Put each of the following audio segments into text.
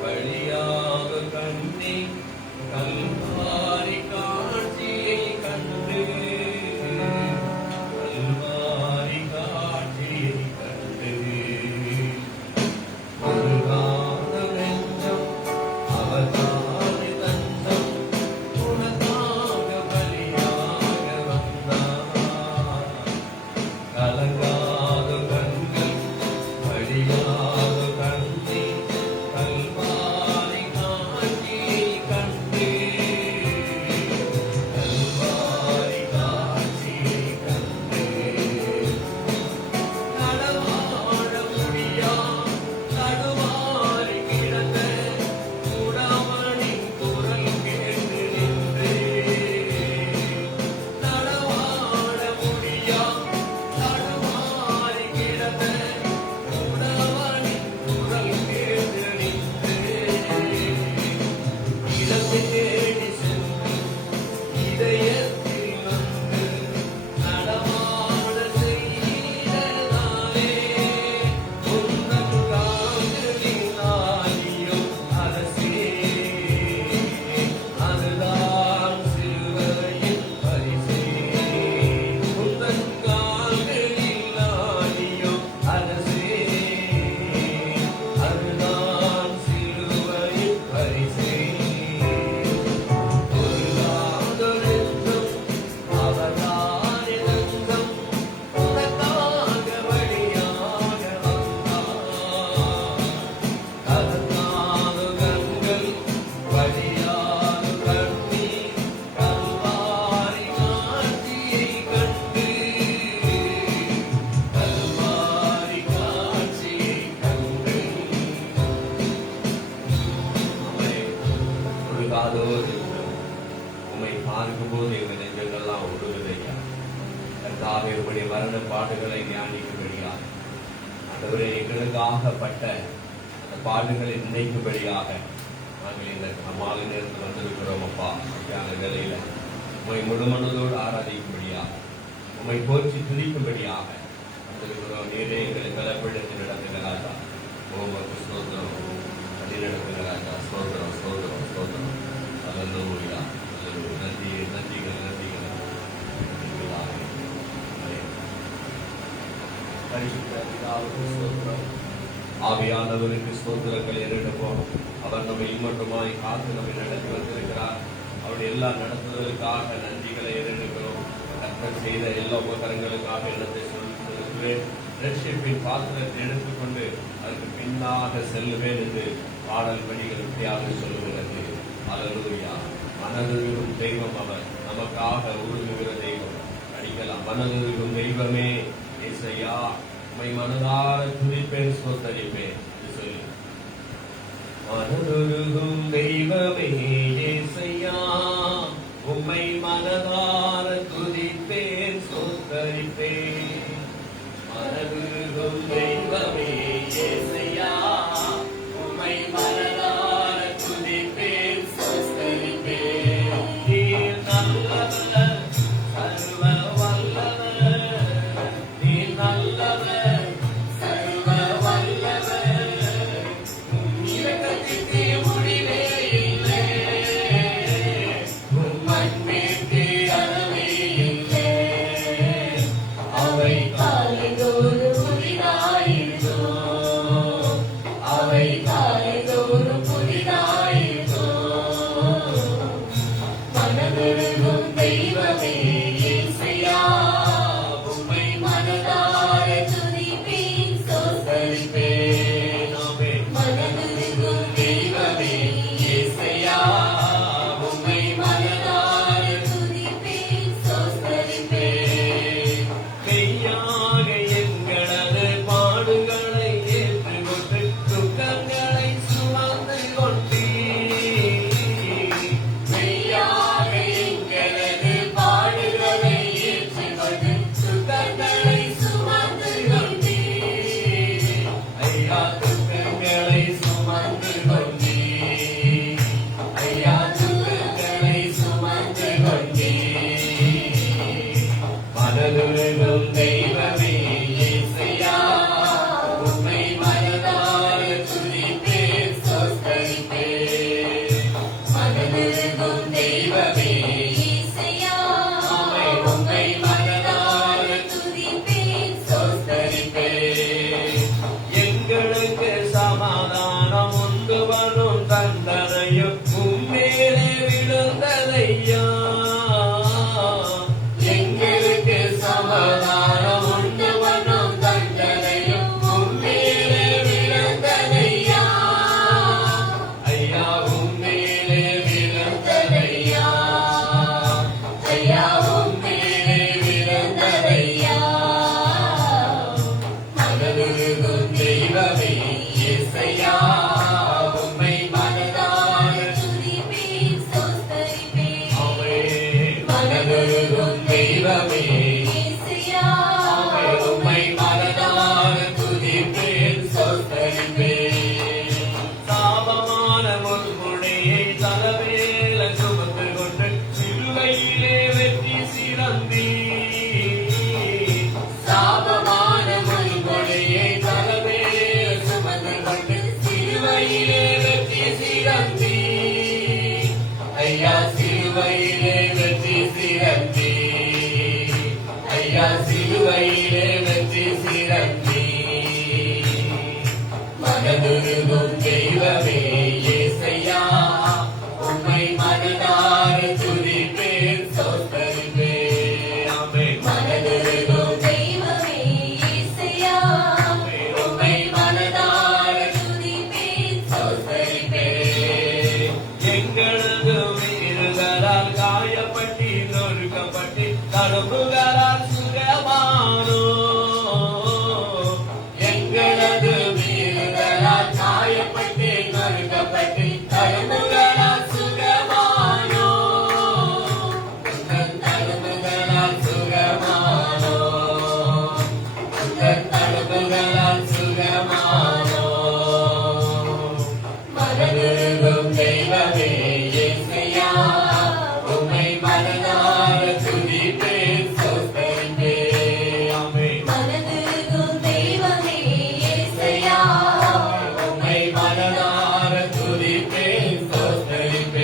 வழியாக கண்ணி கல்வாரி காட்சியை கண்டு கல்வாரி காட்சியை கண்டு முருகான நெஞ்சம் அவதாரி தஞ்சம் உனக்காக பலியாக வந்தார் கலங்காத கண்கள் வழியாக கண்ணி கல்வாரி காட்சியை கண்டு கல்வாரி காட்சியை கண்டு நடமாட முடியா நடுவாரி கிடந்த உடமனின் குரல் கேட்டு நின்று நடமாட முடியா நடுவாரி கிடந்த உடமனின் குரல் கேட்டு நின்று இடத்தை தேடி சென்று இதயத்தில் வந்து நடமாட செய்ததாலே உந்தன் கால்களின் ஆழியும் அரசே அதுதான் சிலுவையின் பரிசே உந்தன் கால்களின் ஆழியும் அரசே அதுதான் சிலுவையின் பரிசே பொருளாதொரென்றும் அவதாரி தஞ்சம் உனக்காக வழியாக வந்தார் கலங்காத கண்கள் வழியாக கண்ணீர் கல்வாரி காட்சியை கண்டு கல்வாரி காட்சியை கண்டு முருகாதோர் உம்மை பார்க்கும்போது எங்கள் நெஞ்சங்கள்லாம் உருகுதையா கர்த்தாவே உம்முடைய மரண பாடுகளை தியானிக்கும்படியாக ஆண்டவரே எங்களுக்காகப்பட்ட அந்த பாடுகளை நினைக்கும்படியாக நாங்கள் இந்த மாலை நேரத்தில் வந்திருக்கிறோம் அப்பா மத்தியான வேலையில உம்மை முழுமனதோடு ஆராதிக்கும்படியாக உம்மை போற்றி துதிக்கும்படியாக வந்திருக்கிறோம். நீரே எங்களை பலப்படுத்தி நடத்துகிற ராஜா உமக்கு ஸ்தோத்திரம் வழி நடத்துகிற ராஜா ஸ்தோத்திரம் ஸ்தோத்திரம் ஸ்தோத்திரம் அல்லேலூயா அல்லேலூயா நன்றி நன்றிகள் நன்றிகள் பரிசுத்த பிதாவுக்கு ஸ்தோத்திரம் ஆவியானவருக்கு ஸ்தோத்திரங்கள் ஏறிடுவோம். அவர் நம்மை இம்மட்டுமாய் காத்து நம்மை நடத்தி வந்திருக்கிறார். அவருடைய எல்லா நடத்துதலுக்காக நன்றிகளை ஏறிடுகிறோம். கர்த்தர் செய்த எல்லா உபகரணங்களுக்காக இடத்தை சொல்லுகிறேன். ரட்சிப்பின் பாத்திரத்தை எடுத்துக்கொண்டு அதற்கு பின்னாக செல்லுவேன் என்று பாடல் வழிகள் இப்படியாக சொல்லுகிறது. அல்லேலூயா. மனதுருகும் தெய்வம் அவர், நமக்காக உருகுகிற தெய்வம். அடிக்கலாம். மனதுருகும் தெய்வமே இயேசையா உம்மை மனதார துதிப்பேன் ஸ்தோத்தரிப்பேன் என்று சொல்லி மனதுருகும் தெய்வமே இயேசையா உம்மை மனதார துதிப்பேன் ஸ்தோத்தரிப்பேன் மனதுருகும் தெய்வமே இயேசையா உம்மை மனதார துதிப்பேன் ஸ்தோத்தரிப்பேன் நீர் நல்லவர் சர்வ வல்லவர் நீர் நல்லவர் சர்வ வல்லவர் இரக்கத்திற்கு முடிவே இல்லை சிறந்தி ஐயா சிலுவையிலே வெற்றி சிறந்தி ஐயா சிலுவையிலே வெற்றி சிறந்தி மனதுருகும் தெய்வமே இயேசையா உம்மை மனதார துதிப்பேன் ஸ்தோத்தரிப்பேன் ஆமென் மனதுருகும் தெய்வமே இயேசையா உம்மை மனதார துதிப்பேன் ஸ்தோத்தரிப்பேன் எங்களது வீரர்களால் காயப்பட்டு நொறுக்கப்பட்டு தடுப்புகளால் சுகமானோ எங்களது வீரர்களால் காயப்பட்டு நொறுக்கப்பட்டு தடுப்புகளால் சுகமானோ தடுப்புகளால் சுகமானோ தடுப்புகளால் சுகமானோ மனதுருகும் தெய்வமே இயேசையா உம்மை மனதார துதிப்பேன் ஸ்தோத்தரிப்பேன் ஆமென் மனதுருகும் தெய்வமே இயேசையா உம்மை மனதார துதிப்பேன் ஸ்தோத்தரிப்பேன்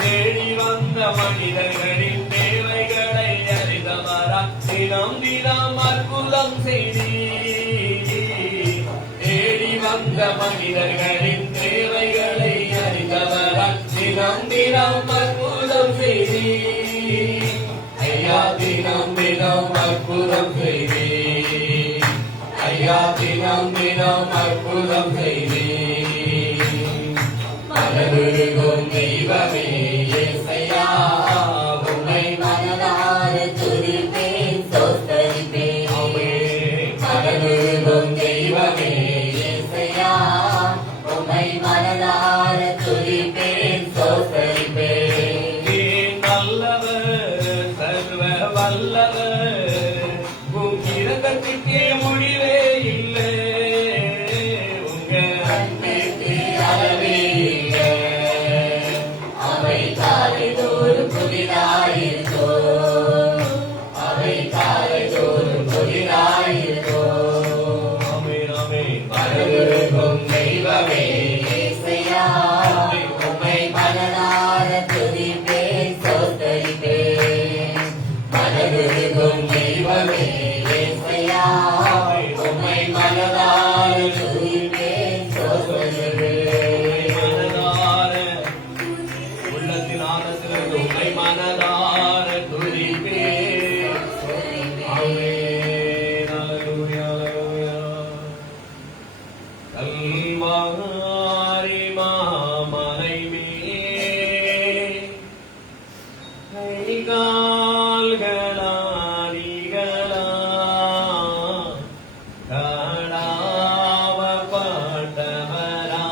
தேடி வந்த மனிதர்களின் தேவைகளை அறிந்தவரா தினம் தினம் அற்புதம் செய்தீர் தேடி வந்த மனிதர்களின் தேவைகளை அறிந்தவரா தினம் தினம் அற்புதம் செய்தீர் ஐயா தினம் தினம் அற்புதம் செய்தீர் ஐயா தினம் தினம் அற்புதம் செய்தீர் மனதுருகும் தெய்வமே இயேசையா உம்மை மனதார துதிப்பேன் ஸ்தோத்தரிப்பேன் ஆமென் மனதுருகும் தெய்வமே இயேசையா உம்மை மனதார துதிப்பேன் ஸ்தோத்தரிப்பேன் நீ நல்லவர் சர்வ வல்லவர் உம் இரக்கத்திற்கே முடிவே இல்லை உங்க அன்பிற்கு அளவே இல்லை அவை காலைதோறும் புதிதாயிருக்கோ அவை காலைதோறும் புதிதாயிருக்கோ ஆமென் ஆமென் மனதுருகும் தெய்வமே இயேசையா உம்மை மனதார துதிப்பேன் ஸ்தோத்தரிப்பேன் மனதுருகும் தெய்வமே இயேசையா உம்மை மனதார துதிப்பேன் ஸ்தோத்தரிப்பேன் மனதார உள்ளத்தின் ஆனந்திலிருந்து உம்மை மனதார துதிப்பேன் ஆமென் அல்லேலூயா அல்லேலூயா கல்வாரி மாமலை மேல் கை கால்களாடிகளா கடாவப்பட்டவரா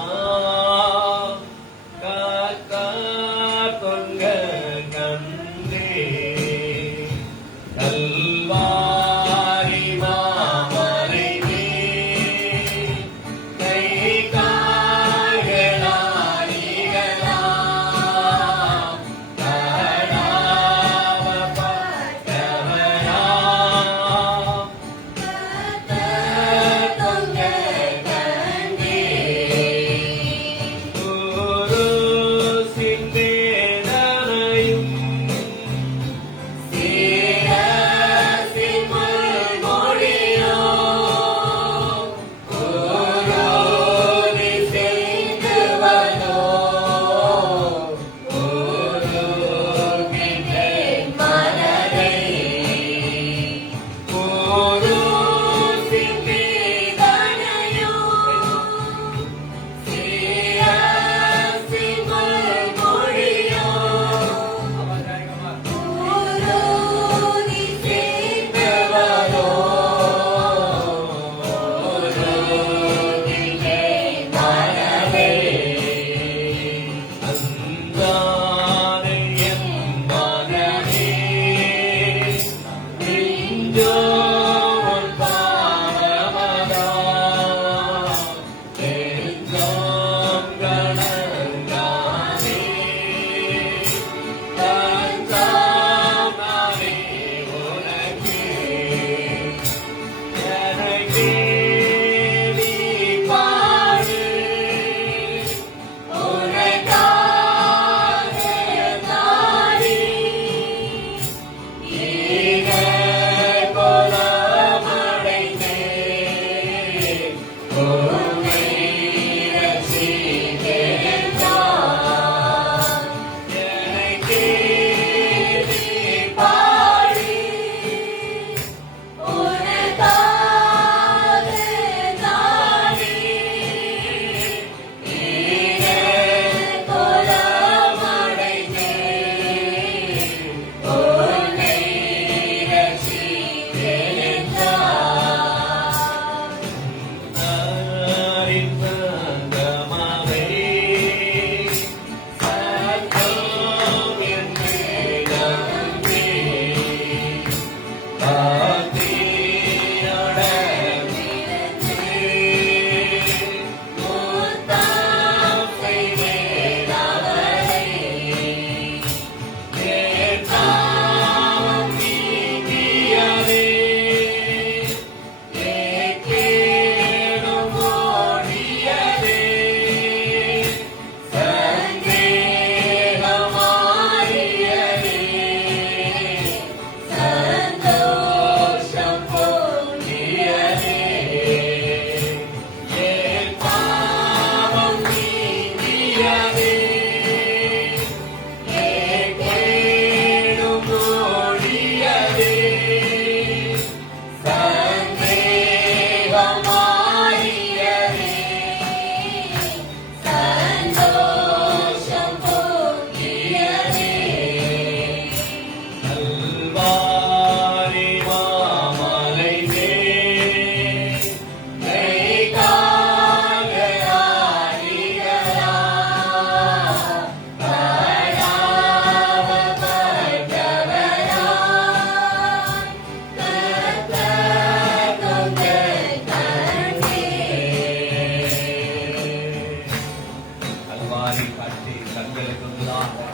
கல்வாரி காட்சி கண்களுக்கு முன்பாக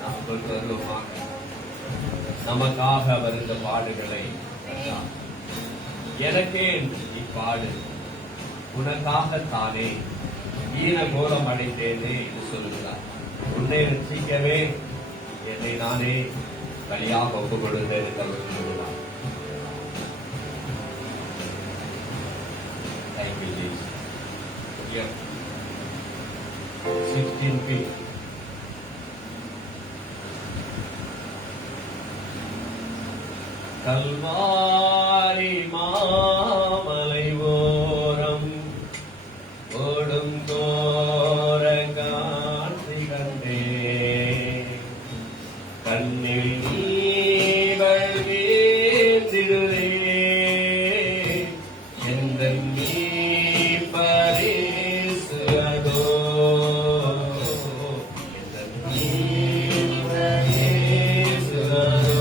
நாம் கொண்டு வருவோமாக. நமக்காக வருந்த பாடுகளை எனக்கே இப்பாடு உனக்காகத்தானே ஈன கோலம் அடைந்தேனே என்று சொல்லுகிறார். உன்னை ரட்சிக்கவே என்னை நானே பலியாக ஒப்புக் கொடுத்தேன் என்று அவர் சொல்லுகிறார். Thank you, Jesus. Yeah. 16 feet. Kalvari மாமலை ஓரம் ஓடும் கோர காட்சி கண்டே கண்ணில் நீவள் வீழ்ந்திடுவே எந்த நீ பரிசு அதோ எந்த நீ பரிசு அதோ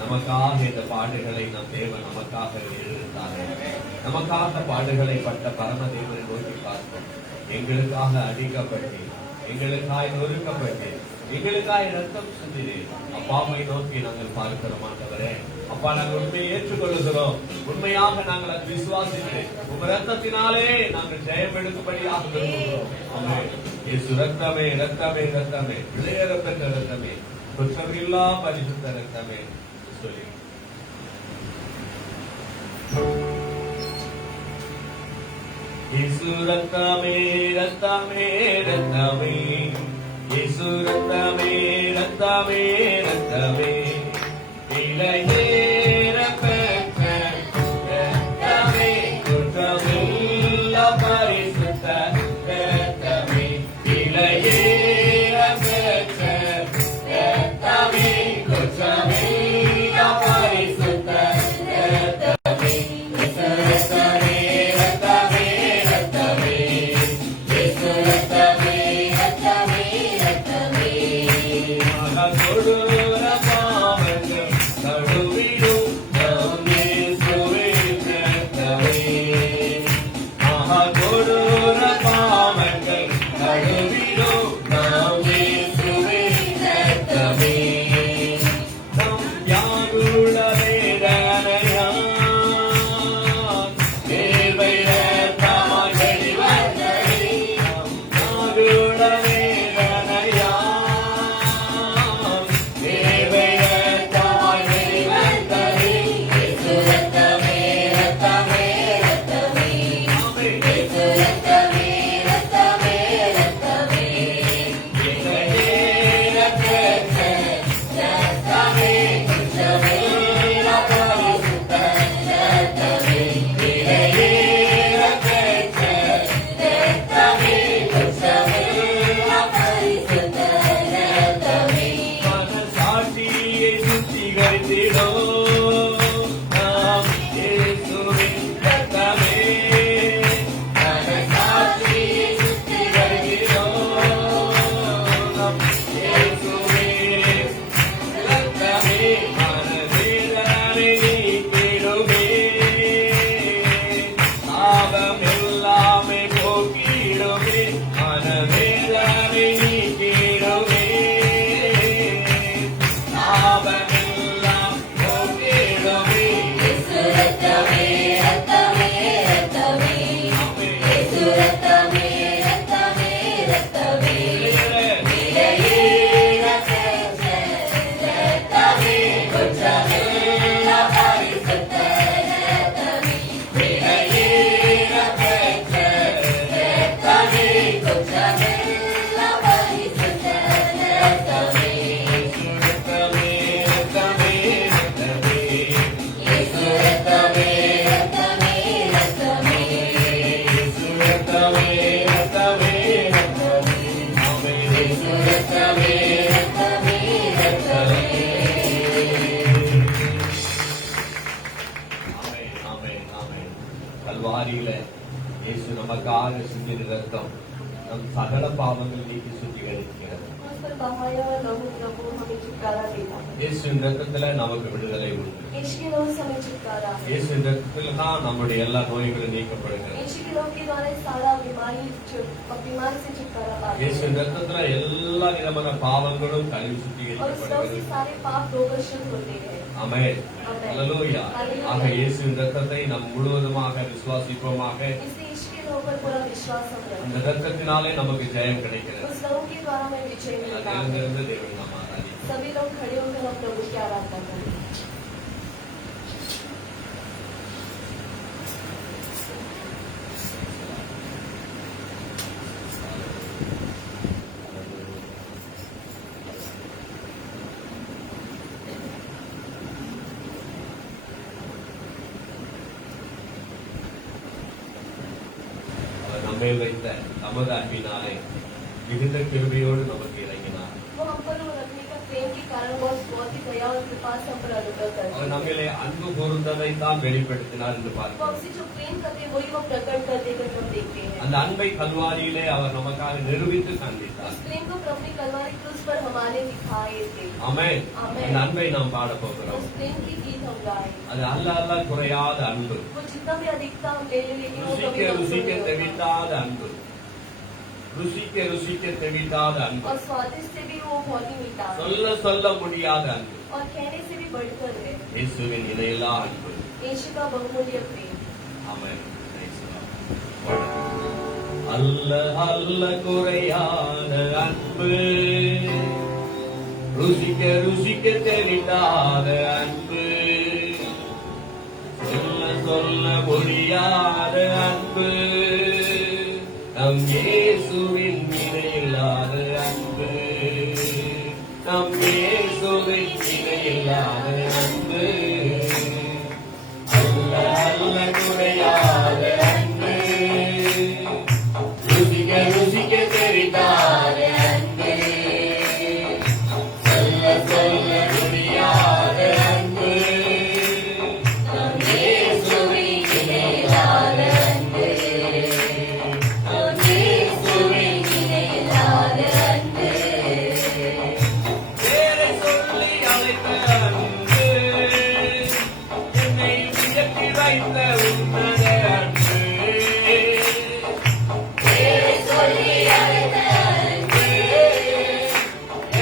நமக்காக இந்த பாடுகளை நம் தேவன் நமக்காக எழுதினாரே. நமக்காக பாடுகளை பட்ட பரமதேவனை நோக்கி பார்த்தோம். எங்களுக்காக அடிக்கப்பட்டு, எங்களுக்காய் நொறுக்கப்பட்டு, எங்களுக்காய் ரத்தம் சிந்தினேன். அப்பாவை நோக்கி நாங்கள் பார்க்கிறோம் ஆண்டவரே. அப்பா நாங்கள் உண்மையை ஏற்றுக்கொள்கிறோம். உண்மையாக நாங்கள் அதை விசுவாசிக்கிறேன். உங்க ரத்தத்தினாலே நாங்கள் ஜெயம் எடுக்கும்படியாக விரும்புகிறோம். ஆமென். இயேசு ரத்தமே ரத்தமே ரத்தமே விலையேறப்பெற்ற ரத்தமே குற்றமில்லா பரிசுத்த ரத்தமே சொல்லி இயேசு ரத்தமே ரத்தமே ரத்தமே இயேசு ரத்தமே ரத்தமே ரத்தமே விலையேறப்பெற்ற ரத்தமே குற்றமில்லா பரிசுத்த ரத்தமே விலையேறப்பெற்ற ரத்தமே குற்றமில்லா பரிசுத்த ரத்தமே கல்வாரியில இயேசு நமக்காக சிந்தின ரத்தம் நம் சகல பாவங்கள் நீக்கி சுத்திகரிக்கிறது. இயேசுவின் ரத்தத்துல நமக்கு விடுதலை உண்டு. இயேசுவின் ரத்தத்துல தான் நம்முடைய எல்லா நோய்களும் நீக்கப்படுகிறது. இயேசுவின் ரத்தத்துல எல்லா விதமான பாவங்களும் கழுவி சுத்திகரிக்கப்படுகிறது. ஆமென். அல்லேலூயா. ஆக இயேசுவின் ரத்தத்தை நாம் முழுவதுமாக விசுவாசிப்போமாக. அந்த ரத்தத்தினாலே நமக்கு ஜெயம் கிடைக்கிறது. தேவன் நாம் ஆராதிப்போம். நம்மை வைத்த நமது அன்பினாலே மிகுந்த கிருபையோடு நமக்கு இறங்கினார். நம்மளே அன்பு கூர்ந்ததை தான் வெளிப்படுத்தினார் என்று பார்க்கிறோம். அந்த அன்பை கல்வாரியிலே அவர் நமக்காக நிரூபித்து காண்பித்தார். ஆமென். அந்த அன்பை நாம் பாட போகிறோம். அது அல்ல அல்ல குறையாத அன்பு, ருசிக்க ருசிக்க தெவிட்டாத அன்பு, ருசிக்க ருசிக்க தெவிட்டாத அன்பு, சொல்ல சொல்ல முடியாத அன்பு. और कहने से भी बढ़कर है। இயேசுவின் இணையில்லா அன்பு. यीशु का बहुमूल्य प्रेम। ஆமென். அல்ல அல்ல குறையான அன்பு, ருசிக்க ருசிக்க தெரியாத அன்பு, சொல்ல சொல்ல முடியாத அன்பு, நம் இயேசுவின் இணையில்லாத அன்பு, நம் இயேசுவின் இணையில்லாத அன்பு, அல்ல அல்ல குறையாத அன்பு, ருசிக்க ருசிக்க தெரியாத அன்பு, சொல்ல சொல்ல முடியாத அன்பு, நம் இயேசுவின் இணையில்லாத அன்பு, நம் இயேசுவின் இணையில்லாத அன்பு, பேரை சொல்லி அழைத்த அன்பு, என்னை வியக்கி வைத்த உன்னத அன்பு, பேரை சொல்லி அழைத்த அன்பு,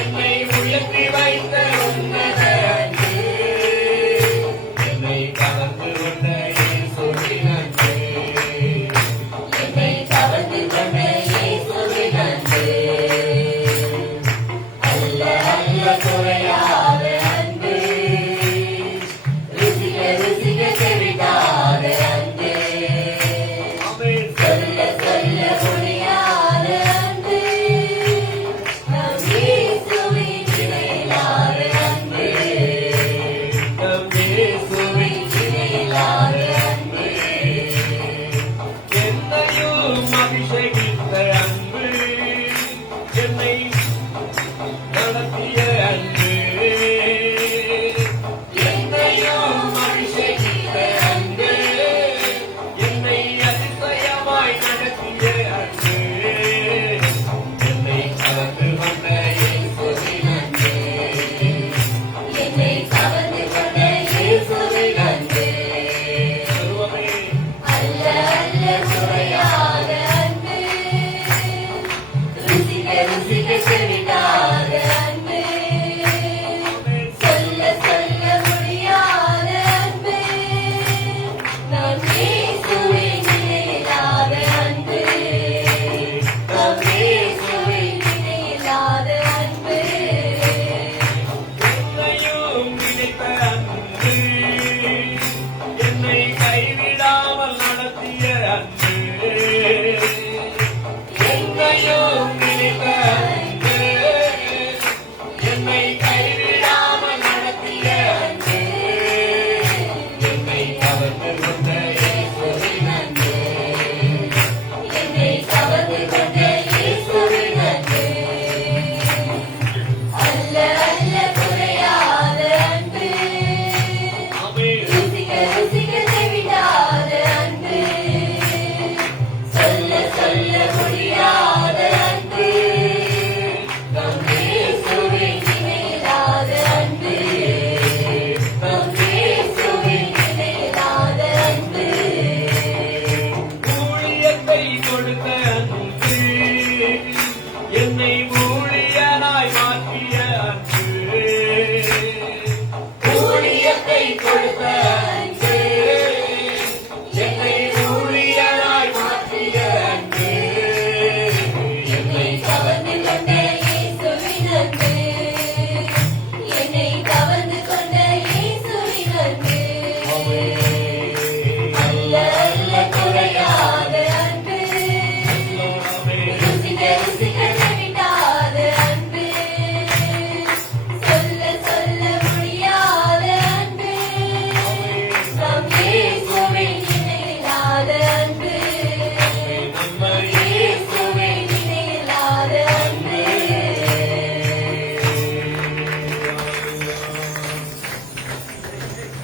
என்னை உயர்த்தி வைத்த உன்னத அன்பு, என்னை கவர்ந்து கொண்ட இயேசுவின் அன்பு, என்னை கவர்ந்து கொண்ட இயேசுவின் அன்பு, அல்ல அல்ல குறையாத அன்பு, ருசிக்க ருசிக்க தெரியாத அன்பு, சொல்ல சொல்ல முடியாத அன்பு, நம் இயேசுவின் இணையில்லாத அன்பு, நம் இயேசுவின் இணையில்லாத அன்பு, என்னையும் அபிஷேகித்த அன்பு, என்னை நடத்திய அன்பு, என்னையும் அபிஷேகித்த அன்பு, என்னை அதிசயமாய் நடத்திய அன்பு, என்னை கலந்து கொண்ட இயேசுவின் அன்பு, என்னை கலந்து கொண்ட இயேசுவின் அன்பு, சொல்லுவோமே. அல்ல அல்ல குறையாத அன்பு, ருசிக்க ருசிக்க தெரியாத அன்பு, சொல்ல சொல்ல முடியாத அன்பு, நம் இயேசுவின் இணையில்லாத அன்பு, நம் இயேசுவின் இணையில்லாத அன்பு, என்னையும் நினைத்த அன்பு, என்னை கைவிடாமல் நடத்திய அன்பு, என்னையும் நினைத்த அன்பு, என்னை கைவிடாமல் நடத்திய அன்பு, என்னை கவர்ந்து கொண்ட இயேசுவின் அன்பு, என்னை கவர்ந்து கொண்ட இயேசுவின் அன்பு, அல்ல அல்ல குறையாத அன்பு, ருசிக்க ருசிக்க தெரியாத அன்பு, சொல்ல சொல்ல முடியாத அன்பு, நம் இயேசுவின் இணையில்லாத அன்பு, நம் இயேசுவின் இணையில்லாத அன்பு, ஊழியத்தை கொடுத்த அன்பு, என்னை ஊழியனாய் மாற்றிய அன்பு, ஊழியத்தை கொடுத்த அன்பு, என்னை ஊழியனாய் மாற்றிய அன்பு, என்னை கவர்ந்து கொண்ட இயேசுவின் அன்பு, என்னை கவர்ந்து கொண்ட இயேசுவின் அன்பு, அல்ல அல்ல குறையாத அன்பு, ருசிக்க ருசிக்க தெரியாத அன்பு, சொல்ல சொல்ல முடியாத அன்பு, நம் இயேசுவின் இணையில்லாத அன்பு, நம்ம இயேசுவின் இணையில்லாத அன்பு.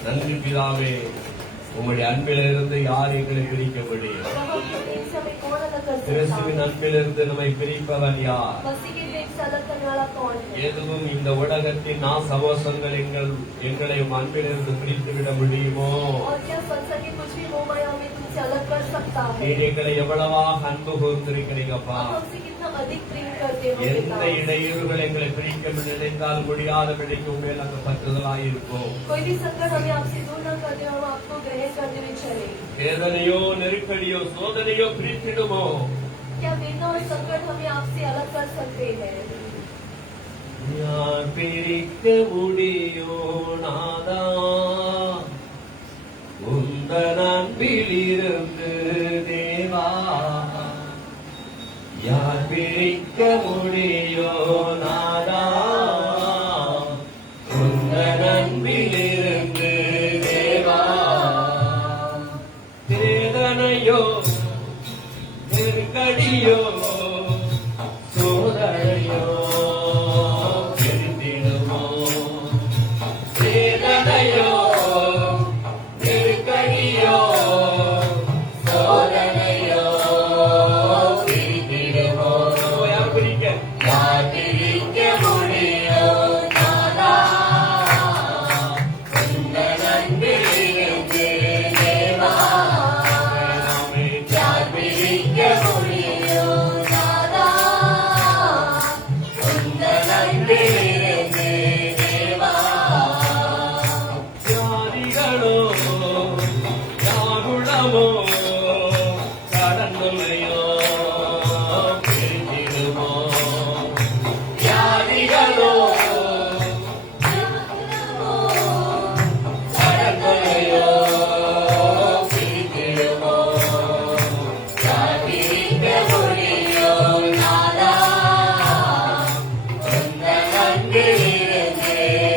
நன்றி பிதாவே, உம்முடைய அன்பிலிருந்து யார் எங்களை பிரிக்க முடியும்? प्रभु के प्रेम से हमें कौन अलग कर सकता கிறிஸ்துவின் है? அன்பிலிருந்து நம்மை பிரிப்பவன் யார்? मसीह के प्रेम से अलग करने वाला कौन है? எதுவும் இந்த உலகத்தின் நாசமோசங்கள் எங்களை உம் அன்பிலிருந்து பிரித்து விட முடியுமோ? और क्या संसार की कुछ भी मोह माया हमें तुमसे आपसे अलग कर सकता है। நீர் எங்களை எவ்வளவாக அன்பு கூர்ந்திருக்கிறீங்கப்பா. आप हमसे कितना अधिक प्रेम करते हो எந்த पिता। இடையூறுகள் எங்களை பிரிக்கும் நினைத்தால் முடியாதபடிக்கு உண்மையில் நாங்கள் பற்றுதலாய் இருப்போம். कोई भी संकट हमें आपसे दूर न करते हो, हम आपको ग्रहण करते हुए चले। வேதனையோ நெருக்கடியோ சோதனையோ பிரித்திடுமோ? क्या वेदना और संकट हमें आपसे अलग कर सकते हैं? யார் பிரிக்க முடியோ நாதா உந்தன் அன்பிலிருந்து தேவா? யார் பிரிக்க முடியோ நாதா உந்தன் அன்பிலிருந்து தேவா? வேதனையோ நெருக்கடியோ சோதனையோ பிரித்திடுமோ? வேதனையோ நெருக்கடியோ சோதனையோ பிரித்திடுமோ? யார் பிரிக்க முடியோ நாதா உந்தன் அன்பிலிருந்து தேவா? யார் பிரிக்க முடியோ நாதா உந்தன் அன்பிலிருந்து தேவா? வியாதிகளோ யாருளமோ கடந்துமையோ பிரித்திடுமோ? வியாதிகளோ கடந்துமையோ பிரித்திடுமோ? யார் பிரிக்க முடியோ நாதா உந்தன் அன்பிலிருந்து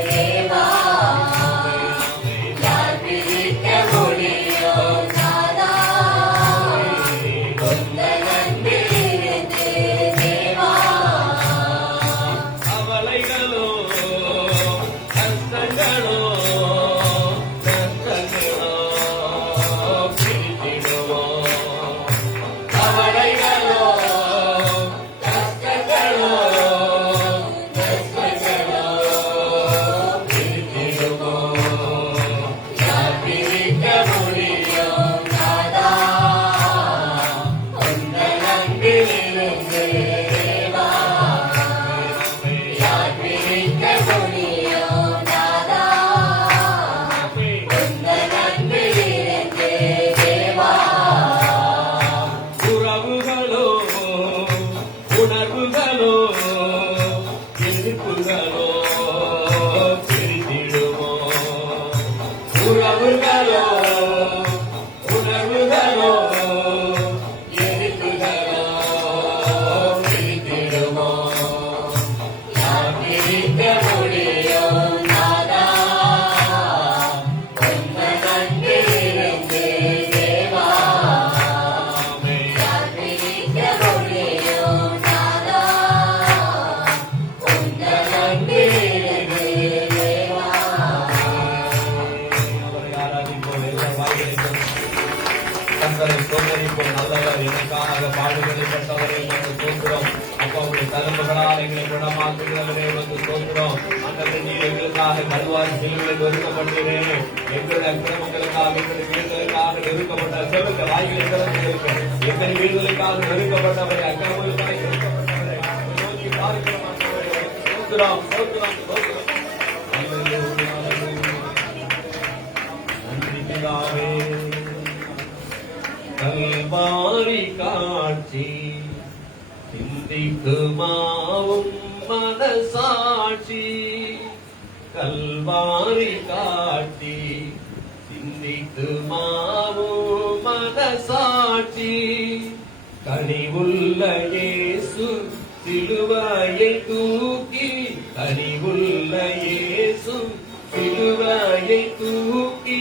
தேவா? யார் பிரிக்க முடியோ நாதா உந்தன் அன்பிலிருந்து தேவா? கவலைகளோ கஷ்டங்களோ நஷ்டங்களோ பிரித்திடுமோ? கவலைகளோ கஷ்டங்களோ நஷ்டங்களோ பிரித்திடுமோ? யார் பிரிக்க முடியோ நாதா உந்தன் அன்பிலிருந்து தேவா? யார் பிரிக்க முடியோ நாதா உந்தன் அன்பிலிருந்து தேவா? உறவுகளோ உணர்வுகளோ எதிர்ப்புகளோ பிரித்திடுமோ? உறவுகளோ உணர்வுகளோ எதிர்ப்புகளோ பிரித்திடுமோ? யார் பிரிக்க முடியோ நாதா உந்தன் அன்பிலிருந்து தேவா? யார் பிரிக்க முடியோ நாதா உந்தன் அன்பிலிருந்து தேவா? அவரை ஆராதிப்போம், எல்லா வாய்களையும் கர்த்தரை சோதரிப்போம். நல்லவர், எனக்காக பாடுபட்டவரை வந்து தோற்றுறோம். அப்பா உடைய தழும்புகளால் எங்களை குணமாக்குகிறவரே வந்து தோற்றுறோம். அந்த நீர் எங்களுக்காக கல்வாரி சிலுவையில் ஒதுக்கப்பட்டீரே. எங்களுடைய அக்கிரமங்களுக்காக எங்களுடைய வீடுகளுக்காக நெருக்கப்பட்ட சொல்லுங்க வாய்களை திறந்து இருக்கு. எத்தனை வீடுகளுக்காக நெருக்கப்பட்டவரை அக்கிரமங்களுக்காக நெருக்கப்பட்டவரை நோக்கி பார்க்கிறோம். தோற்றுறோம் தோற்றுறோம் தோற்றுறோம். நன்றி பிதாவே. கல்வாரி காட்சி சிந்திக்குமாவும் மனசாட்சி. கல்வாரி காட்சி சிந்திக்குமாவும் மனசாட்சி. கனிவுள்ள இயேசு சிலுவையை தூக்கி, கனிவுள்ள இயேசு சிலுவையை தூக்கி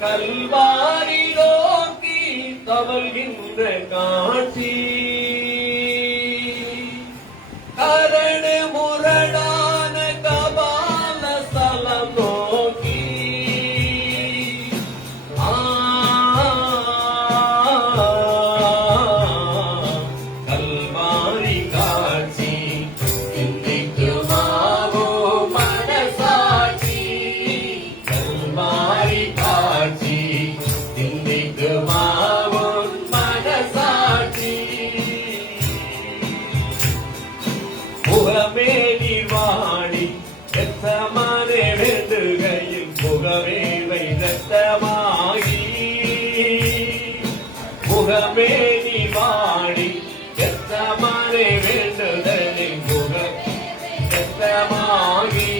கல்வாரி நோக்கி தவழ்கின்ற காட்சி. கரடு முரடான கபால ஸ்தலம் நோக்கி கல்வாரி காட்சி சிந்திக்குமாவோ மனசாட்சி. கல்வாரி காட்சி சிந்திக்குமாவோ முகமே நீ வாடி எத்தமானே வேண்டுதலின் எத்தமாகி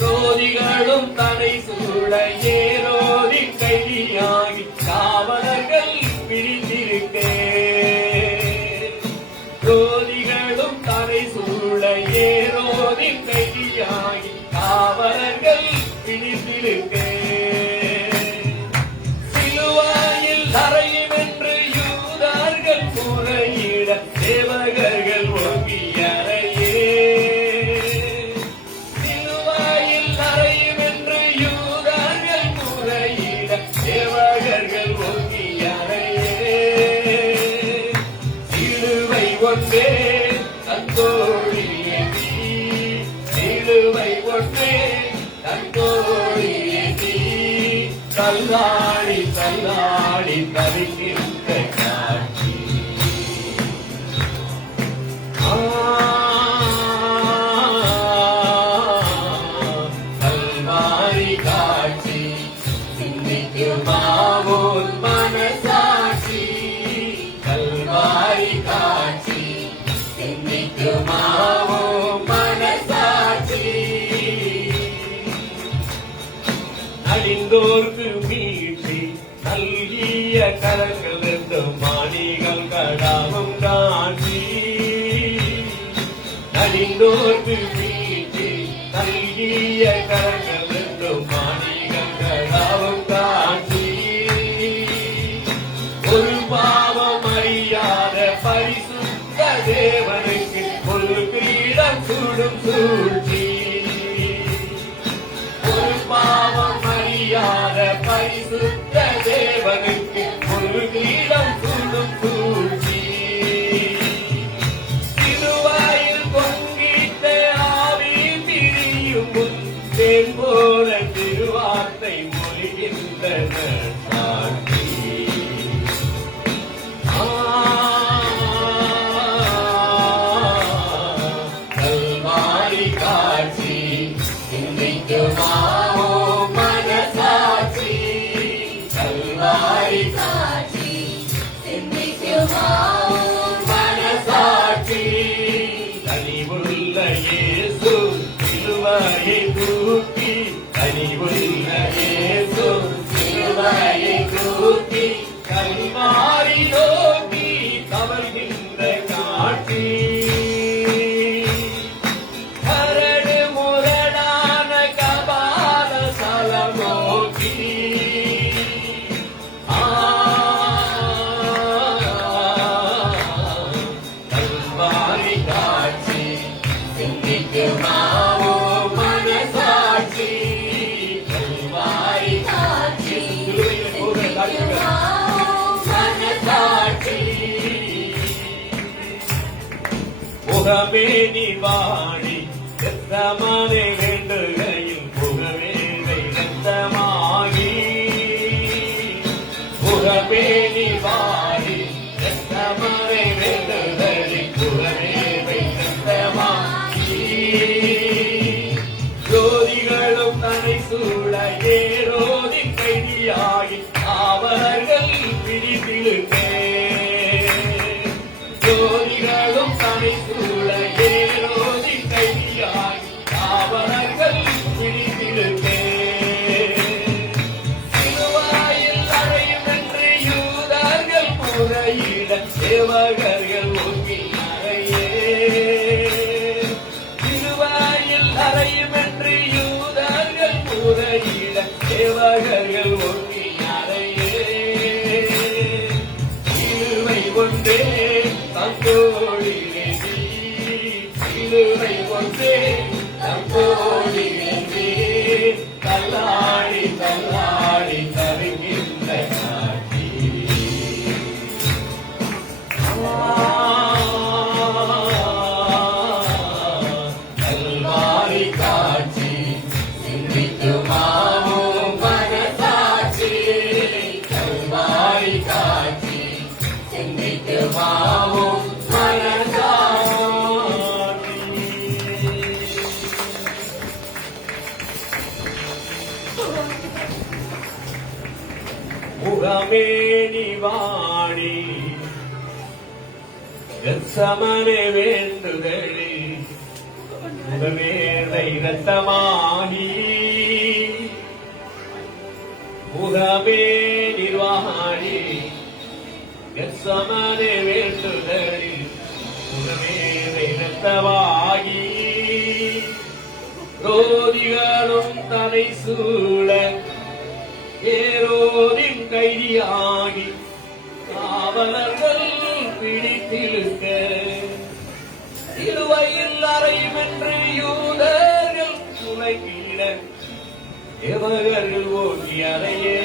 சோதிகளும் தலை சூழ ஏரோதி கைதியாகி காவலர்கள் பிரிந்திருக்கே சோதிகளும் தலை சூழ ஏரோதி கைதியாகி காவலர்கள் பிரிந்திருக்கே சிலுவாயில் அறையும் என்று யூதர்கள் முறையிட தேவகர்கள் ஓங்கி அறையே சிலுவாயில் அறையும் என்று யூதர்கள் முறையிட தேவகர்கள் ஓங்கி அறையே சிலுவை ஒன்றே தந்தோழியே சிலுவை ஒன்றே தந்தோழியே தள்ளாடி தள்ளாடி தவிக்கின்ற காட்சி கல்வாரி காட்சி சிந்திக்குமாவோன் மனசாட்சி கல்வாரி காட்சி சிந்திக்குமாவோ மனசாட்சி அழிந்தோர்க்கு மீட்சி நல்கிய கரங்கள் இருந்தும் மாணிகள் கடாவும் காட்சி அழிந்தோர்க்கு மீட்சி நல்கிய கரங்கள் இருந்தும் மாணிகள் கடாவும் காட்சி ஒரு பாவம் அறியாத பரிசுத்த தேவனுக்கு ஒரு கிரீடம் சூடும் சூழ்ச்சி ஒரு பாவம் அறியாத பரிசுத்த தேவனுக்கு ஒரு கிரீடம் சூடும் சூழ்ச்சி சிலுவாயில் பொங்கிட்ட ஆவி பிரியும் முன் தேன் போல திருவார்த்தை மொழிகின்ற சாட்சி கல்வாரி காட்சி சிந்திக்குமாவோ மனசாட்சி கல்வாரி साक्षी सिंधिकुमाओ மனசாட்சி கனிவுள்ள இயேசு சிலுவையை தூக்கி கனிவுள்ள இயேசு சிலுவையை தூக்கி கல்வாரி நோக்கி தவழ்கின்ற காட்சி கரடு முரடான கபால சலம் நோக்கி கல்வாரி காட்சி சிந்திக்குமாவோ மனசாட்சி கல்வாரி காட்சி மனசாட்சி முகமே நீ வாடி எத்தமானே வேண்டுகையில் முகமே ரத்தமாகி முகமே நீ வாடி எத்தமானே வேண்டுகையில் முகமே ரத்தமாகி ஜோதிகளும் தனை சூழ ஏரோதி கைதியாகி அவர்கள் பிரித்திருக்கே ஜோதிகளும் தனை சூழ ஏரோதி கைதியாகி அவர்கள் பிரித்திருக்கே சிலுவாயில் அறையும் என்று யூதர்கள் முறையிட தேவகர்கள் ஒங்கி அறையே சிலுவாயில் அறையும் என்று யூதர்கள் முறையிட தேவகர்கள் ஒங்கி அறையே சிலுவை ஒன்றே தந்தோழிலே சிலுவை ஒன்றே தந்தோழிலே தள்ளாடி தள்ளாடி தருகின்ற காட்சி கல்வாரி காட்சி சிந்திக்குமாவோ மனசாட்சி கல்வாரி காட்சி சிந்திக்குமாவோ மனசாட்சி முகமே நிவாடி எச்சமனை வேண்டுதலி முகமேலை இரத்தமாகி முகமே நிர்வாணி எச்சமனை வேண்டுதலி முகமேலை இரத்தமாகி ரோதிகளும் தலை சூழ ஏரோதின் கைதியாகி காவலர்கள் பிடித்திருக்க சிலுவையில் அறையும் என்று யூதர்கள் துளைக்கிட எவர்கள் ஓடி அறையே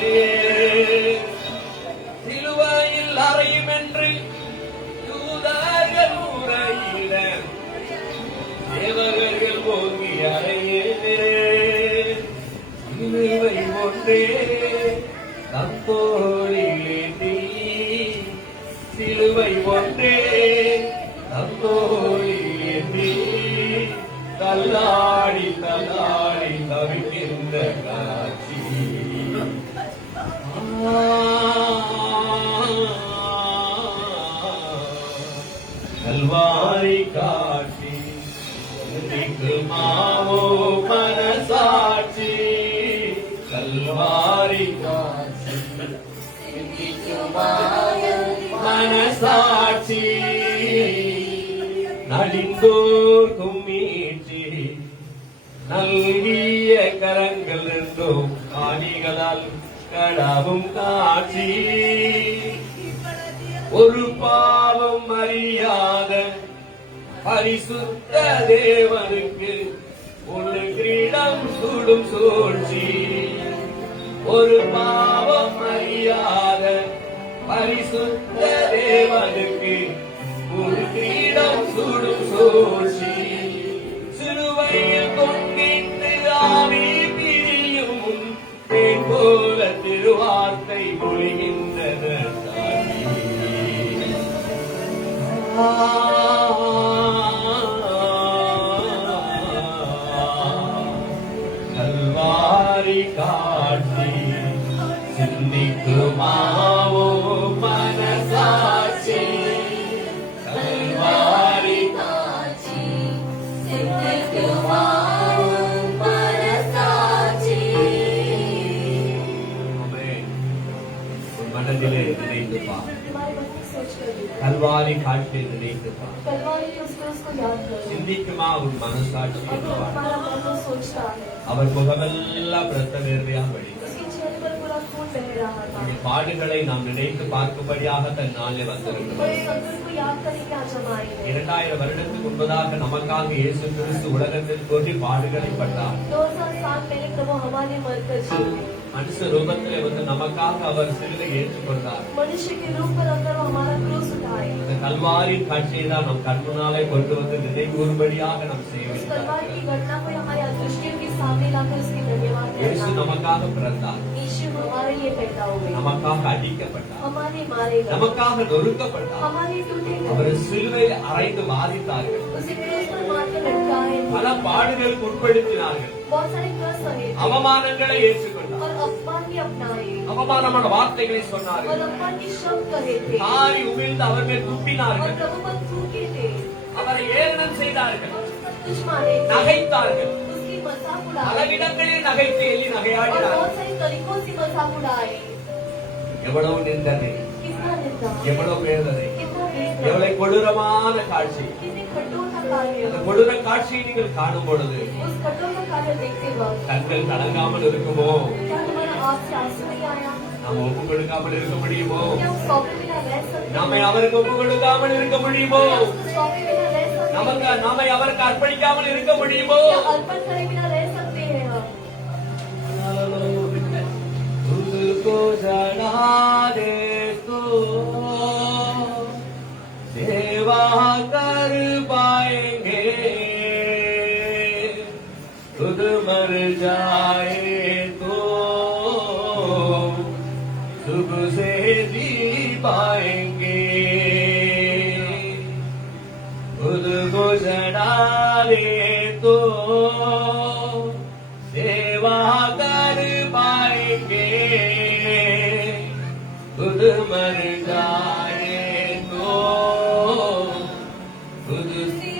சிலுவையில் அறையும் என்று யூதர்கள் உரையிட தேவர்கள் ஓங்கி அறையே சிலுவை ஒன்றே தந்தோழிலே சிலுவை ஒன்றே தந்தோழிலே தள்ளாடி தள்ளாடி தவிக்கின்ற காட்சி கல்வாரி காட்சி மாவோ மனசாட்சி கல்வாரி காட்சி மனசாட்சி நலிந்தோர்க்கும் மீட்சி நல்கிய கரங்கள் ரெண்டும் ஆணிகளால் கடாவும் காட்சி ஒரு பாவம் அறியாத பரிசுத்த தேவனுக்கு ஒரு கிரீடம் சூடும் சூழ்ச்சி ஒரு பாவம் அறியாத பரிசுத்த தேவனுக்கு ஒரு கிரீடம் சூடும் சூழ்ச்சி சிலுவையில் கொண்டிட்டு ஆவி பிரியும் தேன் போல திருவார்த்தை மொழிகின்றன கல்வாரி காட்சி சிந்திக்குமாவோ மனசாட்சி கல்வாரி காட்சி சிந்திக்குமாவோ மனசாட்சி. உன் மனதிலே நினைத்து பார் तुम्हारे मन में सोच कर देखो. கல்வாரி காட்சியை நினைத்து பார் कलवारी के उसको याद करो. சிந்திக்குமா உன் மனசாட்சி अब वो हमारा मन तो सोचता है. அவர் முகமெல்லாம் இரத்த வேர்வையாக வழிந்தார் उसके चेहरे पर पूरा खून बह रहा था. அவருடைய பாடுகளை நாம் நினைத்து பார்க்கும்படியாக தன் நாளே और வந்திருக்கிறோம் इस अंदर को याद करने के आज हम आए हैं. 2000 வருடத்துக்கு முன்பதாக நமக்காக இயேசு கிறிஸ்து உலகத்தில் தோன்றி பாடுகளை பட்டார் 2000 साल पहले प्रभु हमारे मरकर जी மனுஷ ரூபத்திலே வந்து நமக்காக அவர் சிலுவை ஏற்றுக்கொண்டார் मनुष्य के रूप पर अंदर वो हमारा क्रूस उठाए. இந்த கல்வாரி காட்சியை தான் நம் கண்முன்னாலே கொண்டு வந்து நினைவுறும்படியாக நாம் செய்ய उस வேண்டியது कलवारी की घटना को हमारे दृष्टियों के सामने लाकर उसकी धन्यवाद இயேசு करना. நமக்காக பிறந்தார் यीशु हमारे लिए पैदा हुए, நமக்காக அடிக்கப்பட்டார் हमारे मारे गए, நமக்காக நொறுக்கப்பட்டார் हमारे टूटे அவர் गए, சிலுவையில் அறைந்து வாதித்தார்கள் उसे क्रूस पर मारकर लटकाए, பல பாடுகளுக்கு உட்படுத்தினார்கள் बहुत सारे कष्ट सहे थे அவமானங்களை ஏற்றுக்கொண்டார் और अपमान भी अपनाए அவமானமான வார்த்தைகளை சொன்னார்கள் और अपमान के शब्द कहे थे காரி உமிழ்ந்து அவர் மேல் और துப்பினார்கள் प्रभु पर थूके थे அவரை ஏளனம் செய்தார்கள் और उसका तुच्छ मारे थे, நகைத்தார்கள் उसकी मजाक उड़ाए பலவிடங்களில் நகைத்து எள்ளி और நகையாடினார்கள் बहुत सारे तरीकों से मजाक उड़ाए. எவ்வளவு நிந்தனை कितना निंदा, எவ்வளவு வேதனை कितना वेदना, எவ்வளவு கொடூரமான காட்சி कितनी कठोर का कार्य. அந்த கொடூர காட்சியை நீங்கள் காணும் பொழுது उस कठोर का कार्य देखते वक्त கண்கள் கலங்காமல் இருக்குமோ क्या तुम्हारा आँख से आंसू नहीं आया? நாம் ஒப்பு கொடுக்காமல் இருக்க முடியுமோ क्या उस सौंपे बिना रह सकते நாமை हैं? அவருக்கு ஒப்பு கொடுக்காமல் இருக்க முடியுமோ क्या उसको सौंपे बिना रह सकते நமக்கு हैं? நாமை அவருக்கு அர்ப்பணிக்காமல் இருக்க முடியுமோ क्या अर्पण करे बिना रह सकते हैं हम? तुझको जड़ा दे तो सेवा कर पाएंगे खुद मर जाए तो सुख से जी पाएंगे खुद को जड़ा दे तो खुद मर जाए तो खुद जी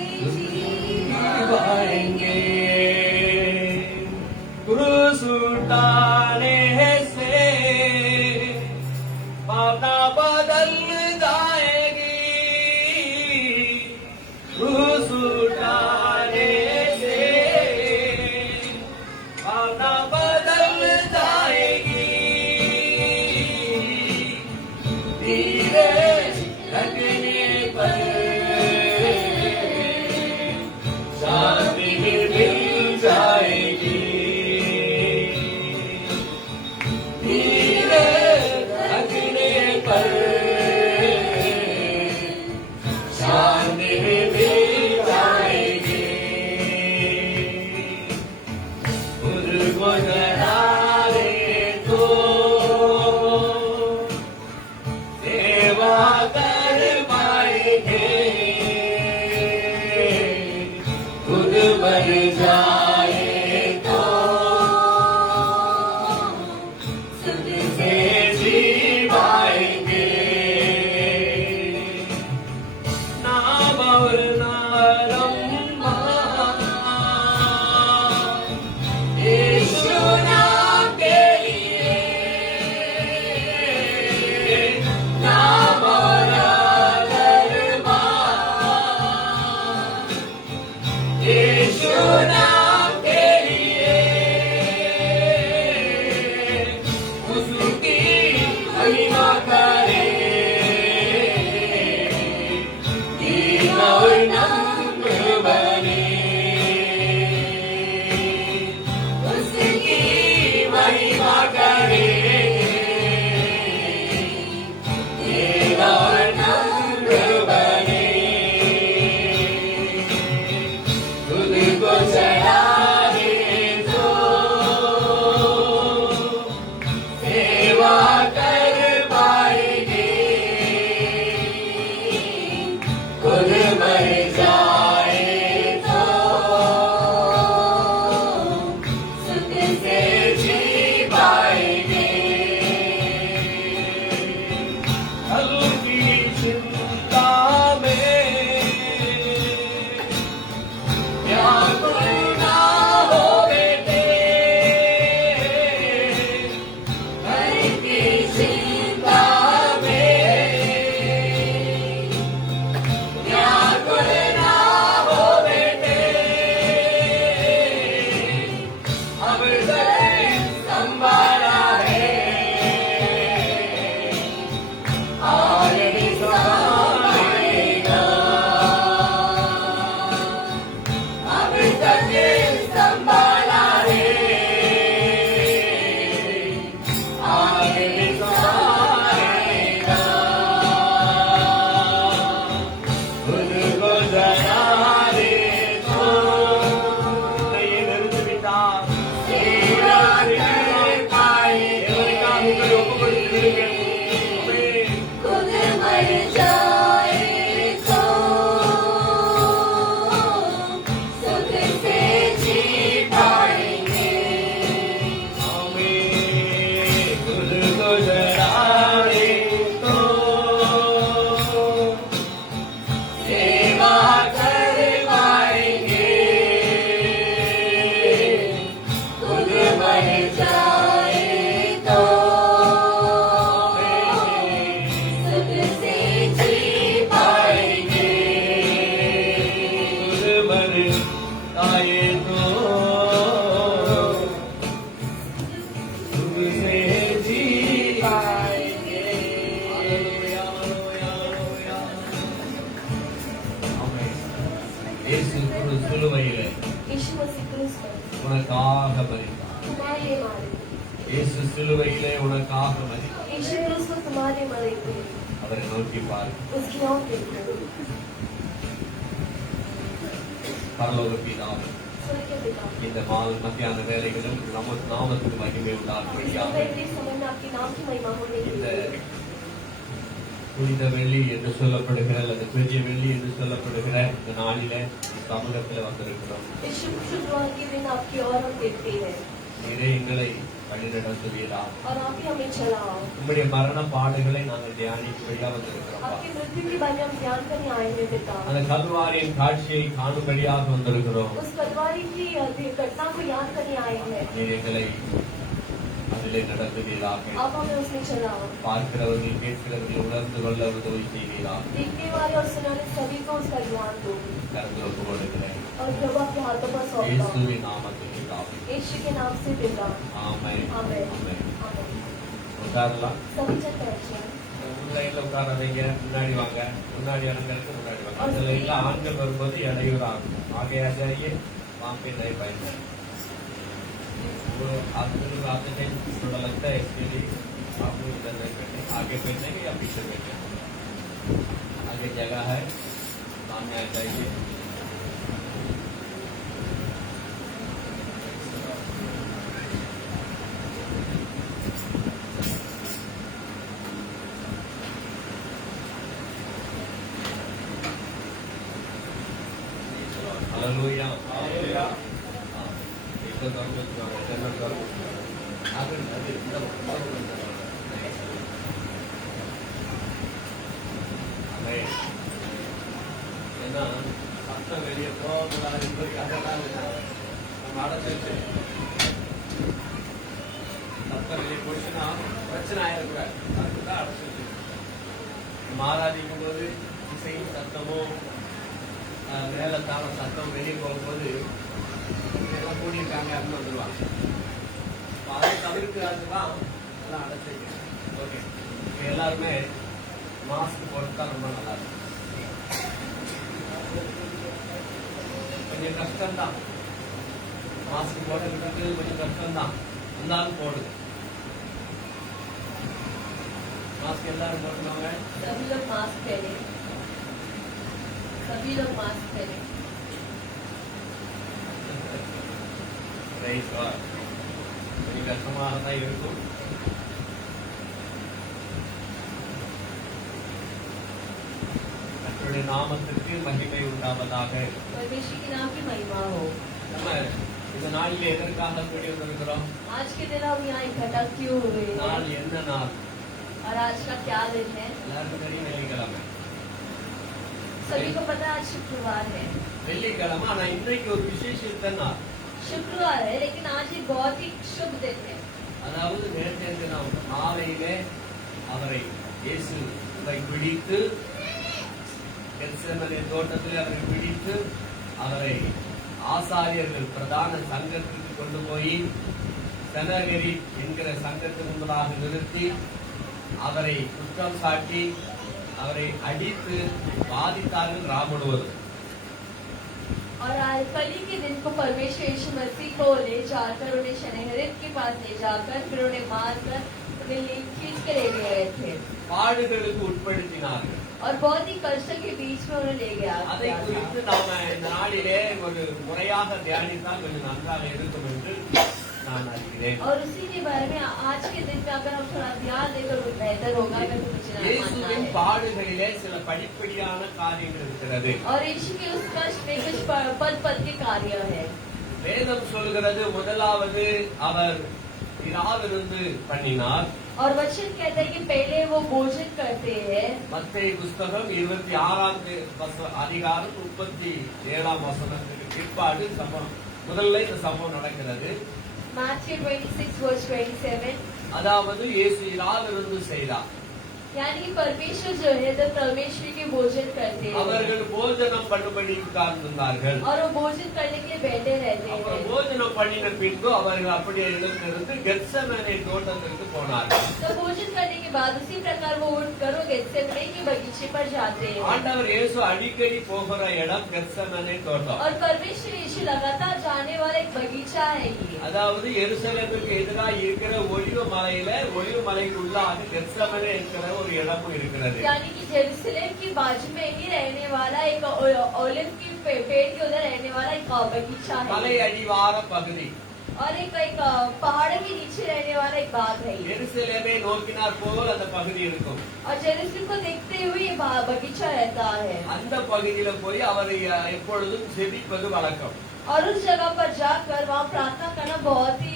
पाएंगे। क्रूस उठाने से भावना बदल जाएगी। क्रूस उठाने से भावना बदल जाएगी। धीरे लगने पर शांति मिल जाएगी। धीरे लगने पर शांति मिल जाएगी। खुद को जला दे तो सेवा कर पाएंगे। खुद मर जाए तो सुख से जी पाएंगे। नाम और नालम्बा यीशु नाम के लिए। नाम और नालम्बा यीशु नाम के लिए। उसकी महिमा करे। दीन और नम्र बने। उसकी महिमा करे। दीन और नम्र बने। खुद को चढ़ा दे तो सेवा कर पाएंगे। खुद मर जाए तो सुख से जी पाएंगे। हल्की चिंता में व्याकुल ना हो बेटे। हल्की चिंता में व्याकुल ना हो बेटे। अब तक संभाला है। आगे भी संभालेगा। अब तक संभाला है। आगे भी संभालेगा। खुद को जला दे तो ये दर्द मिटा सेवा कर पाएंगे। खुद मर जाए तो सुख से जी पाएंगे। खुद को जला दे तो सेवा कर पाएंगे। खुद मर जाए तो सुख से जी पाएंगे। खुद मर जाए तो सुख से जी पाएंगे। இயேசு சிலுவையிலே यीशु मसीह क्रूस पर உனக்காக மரித்தார்। तुम्हारे लिए मारे। இயேசு சிலுவையிலே உனக்காக மரித்தார்। यीशु क्रूस पर तुम्हारे मरे थे। அவரை நோக்கி பார்। उसकी ओर देखो। பரலோக பிதாவே, स्वर्ग के पिता, இந்த மத்தியான வேளைகளிலும் நமது நாமத்துக்கு மகிமை इस உண்டாகும்படியாக दोपहर के समय में आपके नाम की महिमा होने के இந்த लिए புனித வெள்ளி என்று சொல்லப்படுகிற அல்லது பெரிய வெள்ளி என்று சொல்லப்படுகிற இந்த நாளிலே சமூகத்தில் வந்திருக்கிறோம். इस शुक्रवार के दिन आपकी ओर हम देखते हैं। நீரே எங்களை வழிநடத்துவீராக. और आप ही हमें चलाओ। உம்முடைய மரண பாடுகளை நாங்கள் தியானிக்கும்படியா வந்திருக்கிறோம். आपकी मृत्यु के बारे में हम ध्यान करने आए हैं पिता। அந்த கல்வாரியின் காட்சியை காணும்படியாக வந்திருக்கிறோம். उस कलवारी की घटना को याद करने आए हैं। நீர் எங்களை அதிலே நடத்துவீராக. आप हमें उसमें चलाओ। பார்க்கிறவர்கள் கேட்கிறவர்கள் உணர்ந்து கொள்ள உதவி செய்வீராக. देखने वाले और सुनाने सभी को उसका ज्ञान दो। கருத்தில் ஒப்புக் கொடுக்கிறேன். और प्रभु आपके हाथों पर सौंपता हूं। இயேசுவின் நாமத்தில் பிதாவே. यीशु के नाम से पिता। ஆமென். आमेन। ஆமென். आमेन। உட்காரலாம். सभी जन बैठिए। லைன்ல உட்காராதீங்க. முன்னாடி வாங்க. முன்னாடி அலங்கரித்து முன்னாடி வாங்க. அந்த லைன்ல ஆண்கள் வரும்போது இடையூறாகும். आगे आ जाइए. वहाँ पे नहीं बैठना। वो आपको जो आते हैं थोड़ा लगता है इसके लिए आपको इधर नहीं बैठे, आगे बैठेंगे या पीछे बैठेंगे? आगे जगह है, सामने आ जाइए। हालेलुया। हालेलुया। एक तो जन्नत करो। आगे आगे हमें ஏன்னா சத்தம் வெளியே போகக்கூடாது என்பது அதெல்லாம் நம்ம அடைச்சிருச்சு. சத்தம் வெளியே போச்சுன்னா பிரச்சனை ஆயிடக்கூடாது. அதுக்கு தான் அடைச்சிருச்சு. ஆராதிக்கும் போது இசையின் சத்தமோ மேலத்தான சத்தம் வெளியே போகும்போது எல்லாம் கூடியிருக்காங்க அப்படின்னு வந்துடுவாங்க. அதை தவிர்க்கிறது தான் எல்லாம் அடைச்சிருக்கேன். ஓகே, எல்லாருமே மாஸ்க் போட்டுட்டா ரொம்ப நல்லா இருக்கும். கொஞ்சம் கஷ்டம்தான் மாஸ்க் போட்டுக்கிட்டு, கொஞ்சம் கஷ்டம்தான் இருந்தாலும் போடுது. மாஸ்க் எல்லாரும் போட்டுருவாங்க. सभी लोग मास्क पहने। सभी लोग मास्क पहने। கொஞ்சம் கஷ்டமாக தான் இருக்கும். கர்த்தருடைய நாமத்திற்கு மகிமை உண்டாவதாக. परमेश्वर के नाम की महिमा हो। நம்ம இந்த நாளில் எதற்காக கூடி வந்திருக்கிறோம்? आज के दिन हम यहाँ इकट्ठा क्यों हुए हैं? நாள் என்ன நாள்? और आज का क्या दिन है? எல்லாருக்கும் தெரியும், வெள்ளிக்கிழமை. सभी को पता है आज शुक्रवार है। வெள்ளிக்கிழமை, ஆனா இன்றைக்கு ஒரு விசேஷத்த நாள். शुक्रवार है, लेकिन आज एक बहुत ही शुभ दिन है। அதாவது நேற்றைய தினம் மாலையிலே அவரை இயேசுவை பிடித்து கெத்செமனே தோட்டத்தில் அவரை பிடித்து அவரை ஆசாரியர்கள் பிரதான சங்கத்திற்கு கொண்டு போய் செனகரி என்கிற சங்கத்திற்கு முன்பதாக நிறுத்தி அவரை குற்றம் சாட்டி அவரை அடித்து பாதித்தார்கள் ராமுடுவது. और आज कल के दिन को परमेश्वर यीशु मसीह को ले जाकर उन्हें शनहरीत के पास ले जाकर फिर उन्हें मारकर उन्हें खींच के ले गए थे பாடுகளுக்கு உட்படுத்தினார்கள். और बहुत ही कष्ट के बीच में उन्हें ले गया அதை குறித்து நாம இந்த நாளிலே ஒரு முறையாக தியானித்தால் கொஞ்சம் நன்றாக இருக்கும் என்று நான் அறிகிறேன். और उसी के बारे में आज के दिन में अगर हम थोड़ा ध्यान देकर वो बेहतर होगा। இயேசுவின் பாடுகளிலே சில படிப்படியான காரியங்கள் இருக்கிறது. और यीशु के उस कष्ट में कुछ पद पद के कार्य है। வேதம் சொல்கிறது முதலாவது அவர் இராவிருந்து பண்ணினார். और वचन कहता है कि पहले वो भोजन करते हैं। மத்தேயு புஸ்தகம் 26 அதிகாரம் 37 வசனத்துக்கு பிற்பாடு முதல்ல இந்த சம்பவம் நடக்கிறது. Matthew 26:27 அதாவது இயேசு இராவிருந்து செய்தார். यानी कि परमेश्वर जो है तो परमेश्वर के भोजन करते हैं அவர்கள் போஜனம் பண்ணும்படி உட்கார்ந்திருந்தார்கள். और वो भोजन करने के लिए बैठे रहते அப்புறம் हैं। போஜனம் பண்ணின பின்பு அவர்கள் அப்படியே எழுந்திருந்து கெத்செமனே தோட்டத்திற்கு போனார்கள். तो भोजन करने के बाद उसी प्रकार वो उठकर वो गेत्सेमने के बगीचे पर जाते हैं। ஆண்டவர் இயேசு அடிக்கடி போகிற இடம் கெத்செமனே தோட்டம். और परमेश्वर यीशु लगातार जाने वाला एक बगीचा है ये। அதாவது எருசலேமுக்கு எதிராக இருக்கிற ஒலிவ மலைக்கு உள்ளாக கெத்செமனே என்கிற ஒரு இடமும் இருக்கிறது. यानी कि जेरूसलेम की बाजू में ही रहने वाला एक ओलिव की पेड़ के उधर रहने वाला एक बगीचा है। மலை அடிவார பகுதி. और एक पहाड़ के नीचे रहने वाला एक बाग है ये। எருசலேமை நோக்கினார் போல் அந்த பகுதி இருக்கும். और जेरूसलम को देखते हुए ये बगीचा रहता है அந்த பகுதியில போய் அவர் எப்பொழுதும் ஜெபிப்பது வழக்கம். और उस जगह पर जाकर वहाँ प्रार्थना करना बहुत ही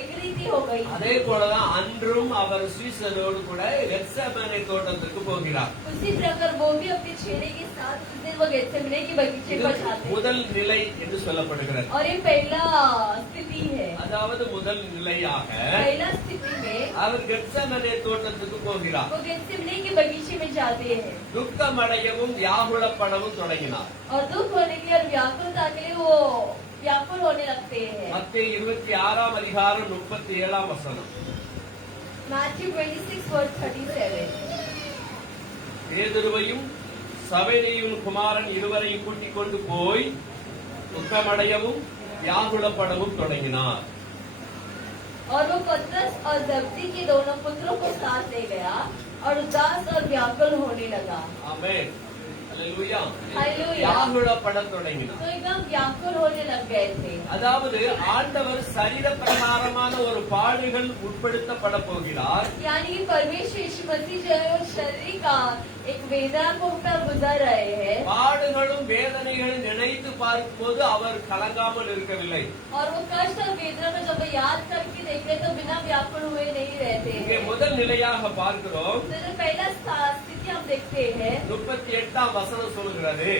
एक रीति हो गई। அதே போலதான் அன்றும் அவர் சீசரோடு கூட கெத்செமனே தோட்டத்துக்கு போகிறார். उसी प्रकार वो भी अपने चेले के साथ उस दिन वो गेत्सेमने के बगीचे पर जाते हैं। முதல் நிலை என்று சொல்லப்படுகிறது. और ये पहला स्थिति है। அதாவது முதல் நிலையாக पहला स्थिति में அவர் கெத்செமனே தோட்டத்துக்கு போகிறார். वो गेत्सेमने के बगीचे में जाते हैं துக்கமடையவும் வியாகுலப்படவும் தொடங்கினார். और दुख होने के लिए और व्याकुलता के लिए वो व्याकुल होने लगते हैं। மத்தேயு 26 அதிகாரம் 37 வசனம். Matthew 26 verse 37. பேதுருவையும் சபேதேயுவின் குமாரன் இருவரையும் கூட்டிக் கொண்டு போய் துக்கமடையவும் வியாகுலப்படவும் தொடங்கினார். और वो पतरस और जब्दी के दोनों पुत्रों को साथ ले गया और उदास और व्याकुल होने लगा। ஆமென். அல்லேலூயா. हालेलुया। வியாகுலப்படத் தொடங்கினார். तो एकदम व्याकुल होने लग गए थे। அதாவது ஆண்டவர் சரீர பிரகாரமான ஒரு பாடுகள் உட்படுத்தப்பட போகிறார். यानी कि परमेश्वर यीशु मसीह जो है वो शरीर का एक वेदना को ऊपर गुजर रहे हैं பாடுகளும் வேதனைகளும் நினைத்து பார்க்கும்போது அவர் கலங்காமல் இருக்கவில்லை. और वो कष्ट और वेदना को जब वो याद करके देखते तो बिना व्याकुल हुए नहीं रहते இங்கே हैं। முதல் நிலையாக பார்க்கிறோம். तो जो पहला स्थिति हम देखते हैं 38 வசனம் சொல்கிறது,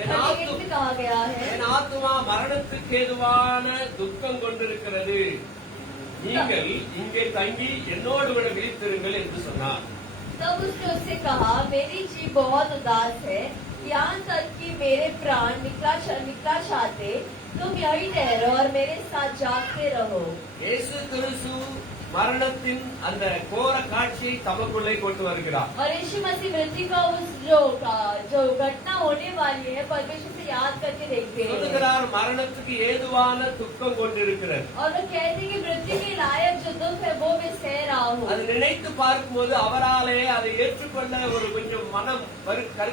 என் ஆத்து- में कहा गया है என் ஆத்துமா மரணத்துக்கு ஏதுவான துக்கம் கொண்டிருக்கிறது, நீங்கள் இங்கே தங்கி என்னோடு கூட விழித்திருங்கள் என்று சொன்னார். तब उसने उससे कहा मेरी जीव बहुत उदास है, यहाँ तक कि मेरे प्राण निकला चाहते, तुम यही ठहरो और मेरे साथ जागते रहो। இயேசு கிறிஸ்து மரணத்தின் அந்த கோர காட்சியை தமக்குள்ளே கொண்டு வருகிறார். और यीशु मसीह मृत्यु का उस जो घटना होने वाली है परमेश्वर से याद करके देखते हैं சொல்லுகிறார், மரணத்துக்கு ஏதுவான துக்கம் கொண்டிருக்கிறது. और वो कहते हैं कि मृत्यु के लायक जो दुख है वो मैं सह रहा हूँ। அது நினைத்து பார்க்கும்போது அவராலே அதை ஏற்றுக்கொள்ள ஒரு கொஞ்சம் மனம்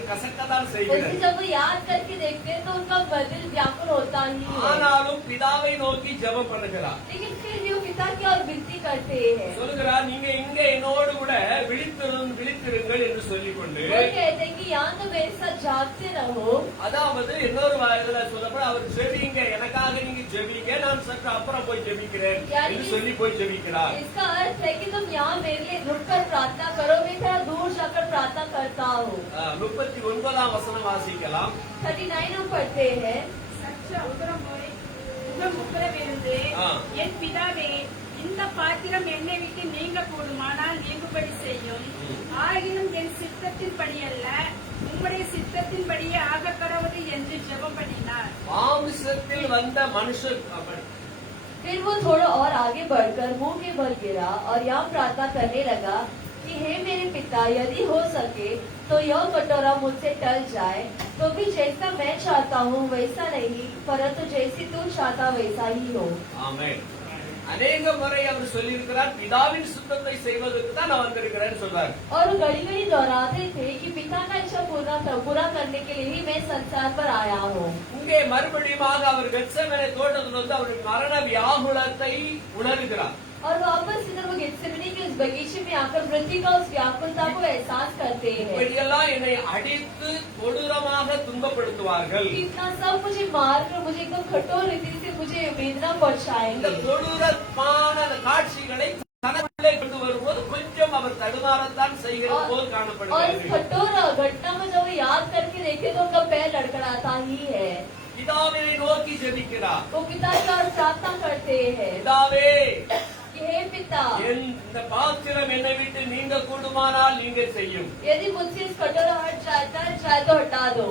கசக்கத்தான் उसे செய்கிறது. जब वो याद करके देखते हैं तो उनका बदल व्याकुल होता ही है, ஆனாலும் பிதாவை நோக்கி ஜெபம் பண்ணுகிறார். लेकिन फिर भी वो पिता की और विनती करते हैं। சொல்லுகிறார், நீங்க இங்க என்னோடு கூட விழித்திருங்கள் என்று சொல்லிக்கொண்டு, वो कहते हैं कि यहाँ तो मेरे साथ जागते रहो। அதாவது இன்னொரு இதுல சொல்லப்பட அவர் ஜெபிங்க, எனக்காக நீங்க ஜெபிங்க, நான் சற்று அப்புறம் போய் ஜெபிக்கிறேன் என்று சொல்லி போய் ஜெபிக்கிறார். इसका अर्थ है कि तुम यहाँ मेरे लिए रुककर प्रार्थना करो, मैं थोड़ा दूर जाकर प्रार्थना करता हूँ। 39 வசனம் வாசிக்கலாம். 39 हम पढ़ते हैं। சற்று உத்தரவிருந்து ஆ. என் பிதாவே, இந்த பாத்திரம் என்னை விட்டு நீங்க கூடுமானால் நீங்கும்படி செய்யும். ஆகிலும் என் சித்தத்தின்படி அல்ல, உம்முடைய சித்தத்தின்படியே ஆக கடவுது என்று ஜெபம் பண்ணினார். மாம்சத்தில் வந்த மனுஷர் फिर वो थोड़ा और आगे बढ़कर मुंह के बल गिरा और यहाँ प्रार्थना करने लगा कि हे मेरे पिता, यदि हो सके तो यह कटोरा मुझसे टल जाए, तो भी जैसा मैं चाहता हूँ वैसा नहीं, परंतु जैसी तू चाहता वैसा ही हो। ஆமென். அநேக முறை அவர் சொல்லியிருக்கிறார், பிதாவின் சுத்தத்தை செய்வதற்கு தான் நான் வந்திருக்கிறேன்னு சொல்றார். और वो घड़ी घड़ी दोहराते थे कि पिता का इच्छा पूरा करने के लिए ही मैं संसार पर आया हूँ। இங்கே மறுபடியுமாக அவர் கெத்செமனே தோட்டத்தில் வந்து அவருடைய மரண வியாகுலத்தை உணர்கிறார். और वापस इधर वो गेत्सेमनी के उस बगीचे में आकर मृत्यु का उस व्याकुलता को एहसास करते हैं। இப்படியெல்லாம் என்னை அடித்து கொடூரமாக துன்பப்படுத்துவார்கள். इतना सब मुझे मारकर मुझे एकदम कठोर रीति से मुझे वेदना இந்த पहुंचाएंगे। கொடூரமான காட்சிகளை தனக்குள்ளே கொண்டு வரும்போது கொஞ்சம் அவர் தடுமாறத்தான் செய்கிறது போல் और इस காணப்படுகிறது. कठोर घटना में जब वो याद करके देखे तो उनका पैर लड़खड़ाता ही है। பிதாவை நோக்கி ஜெபிக்கிறார். वो पिता की ओर प्रार्थना करते हैं பிதாவே, कि हे पिता, இந்த பாத்திரம் என்னை விட்டு நீங்க கூடுமானால் நீங்க செய்யும். यदि मुझसे इस कटोरा हट जाए तो हटा दो,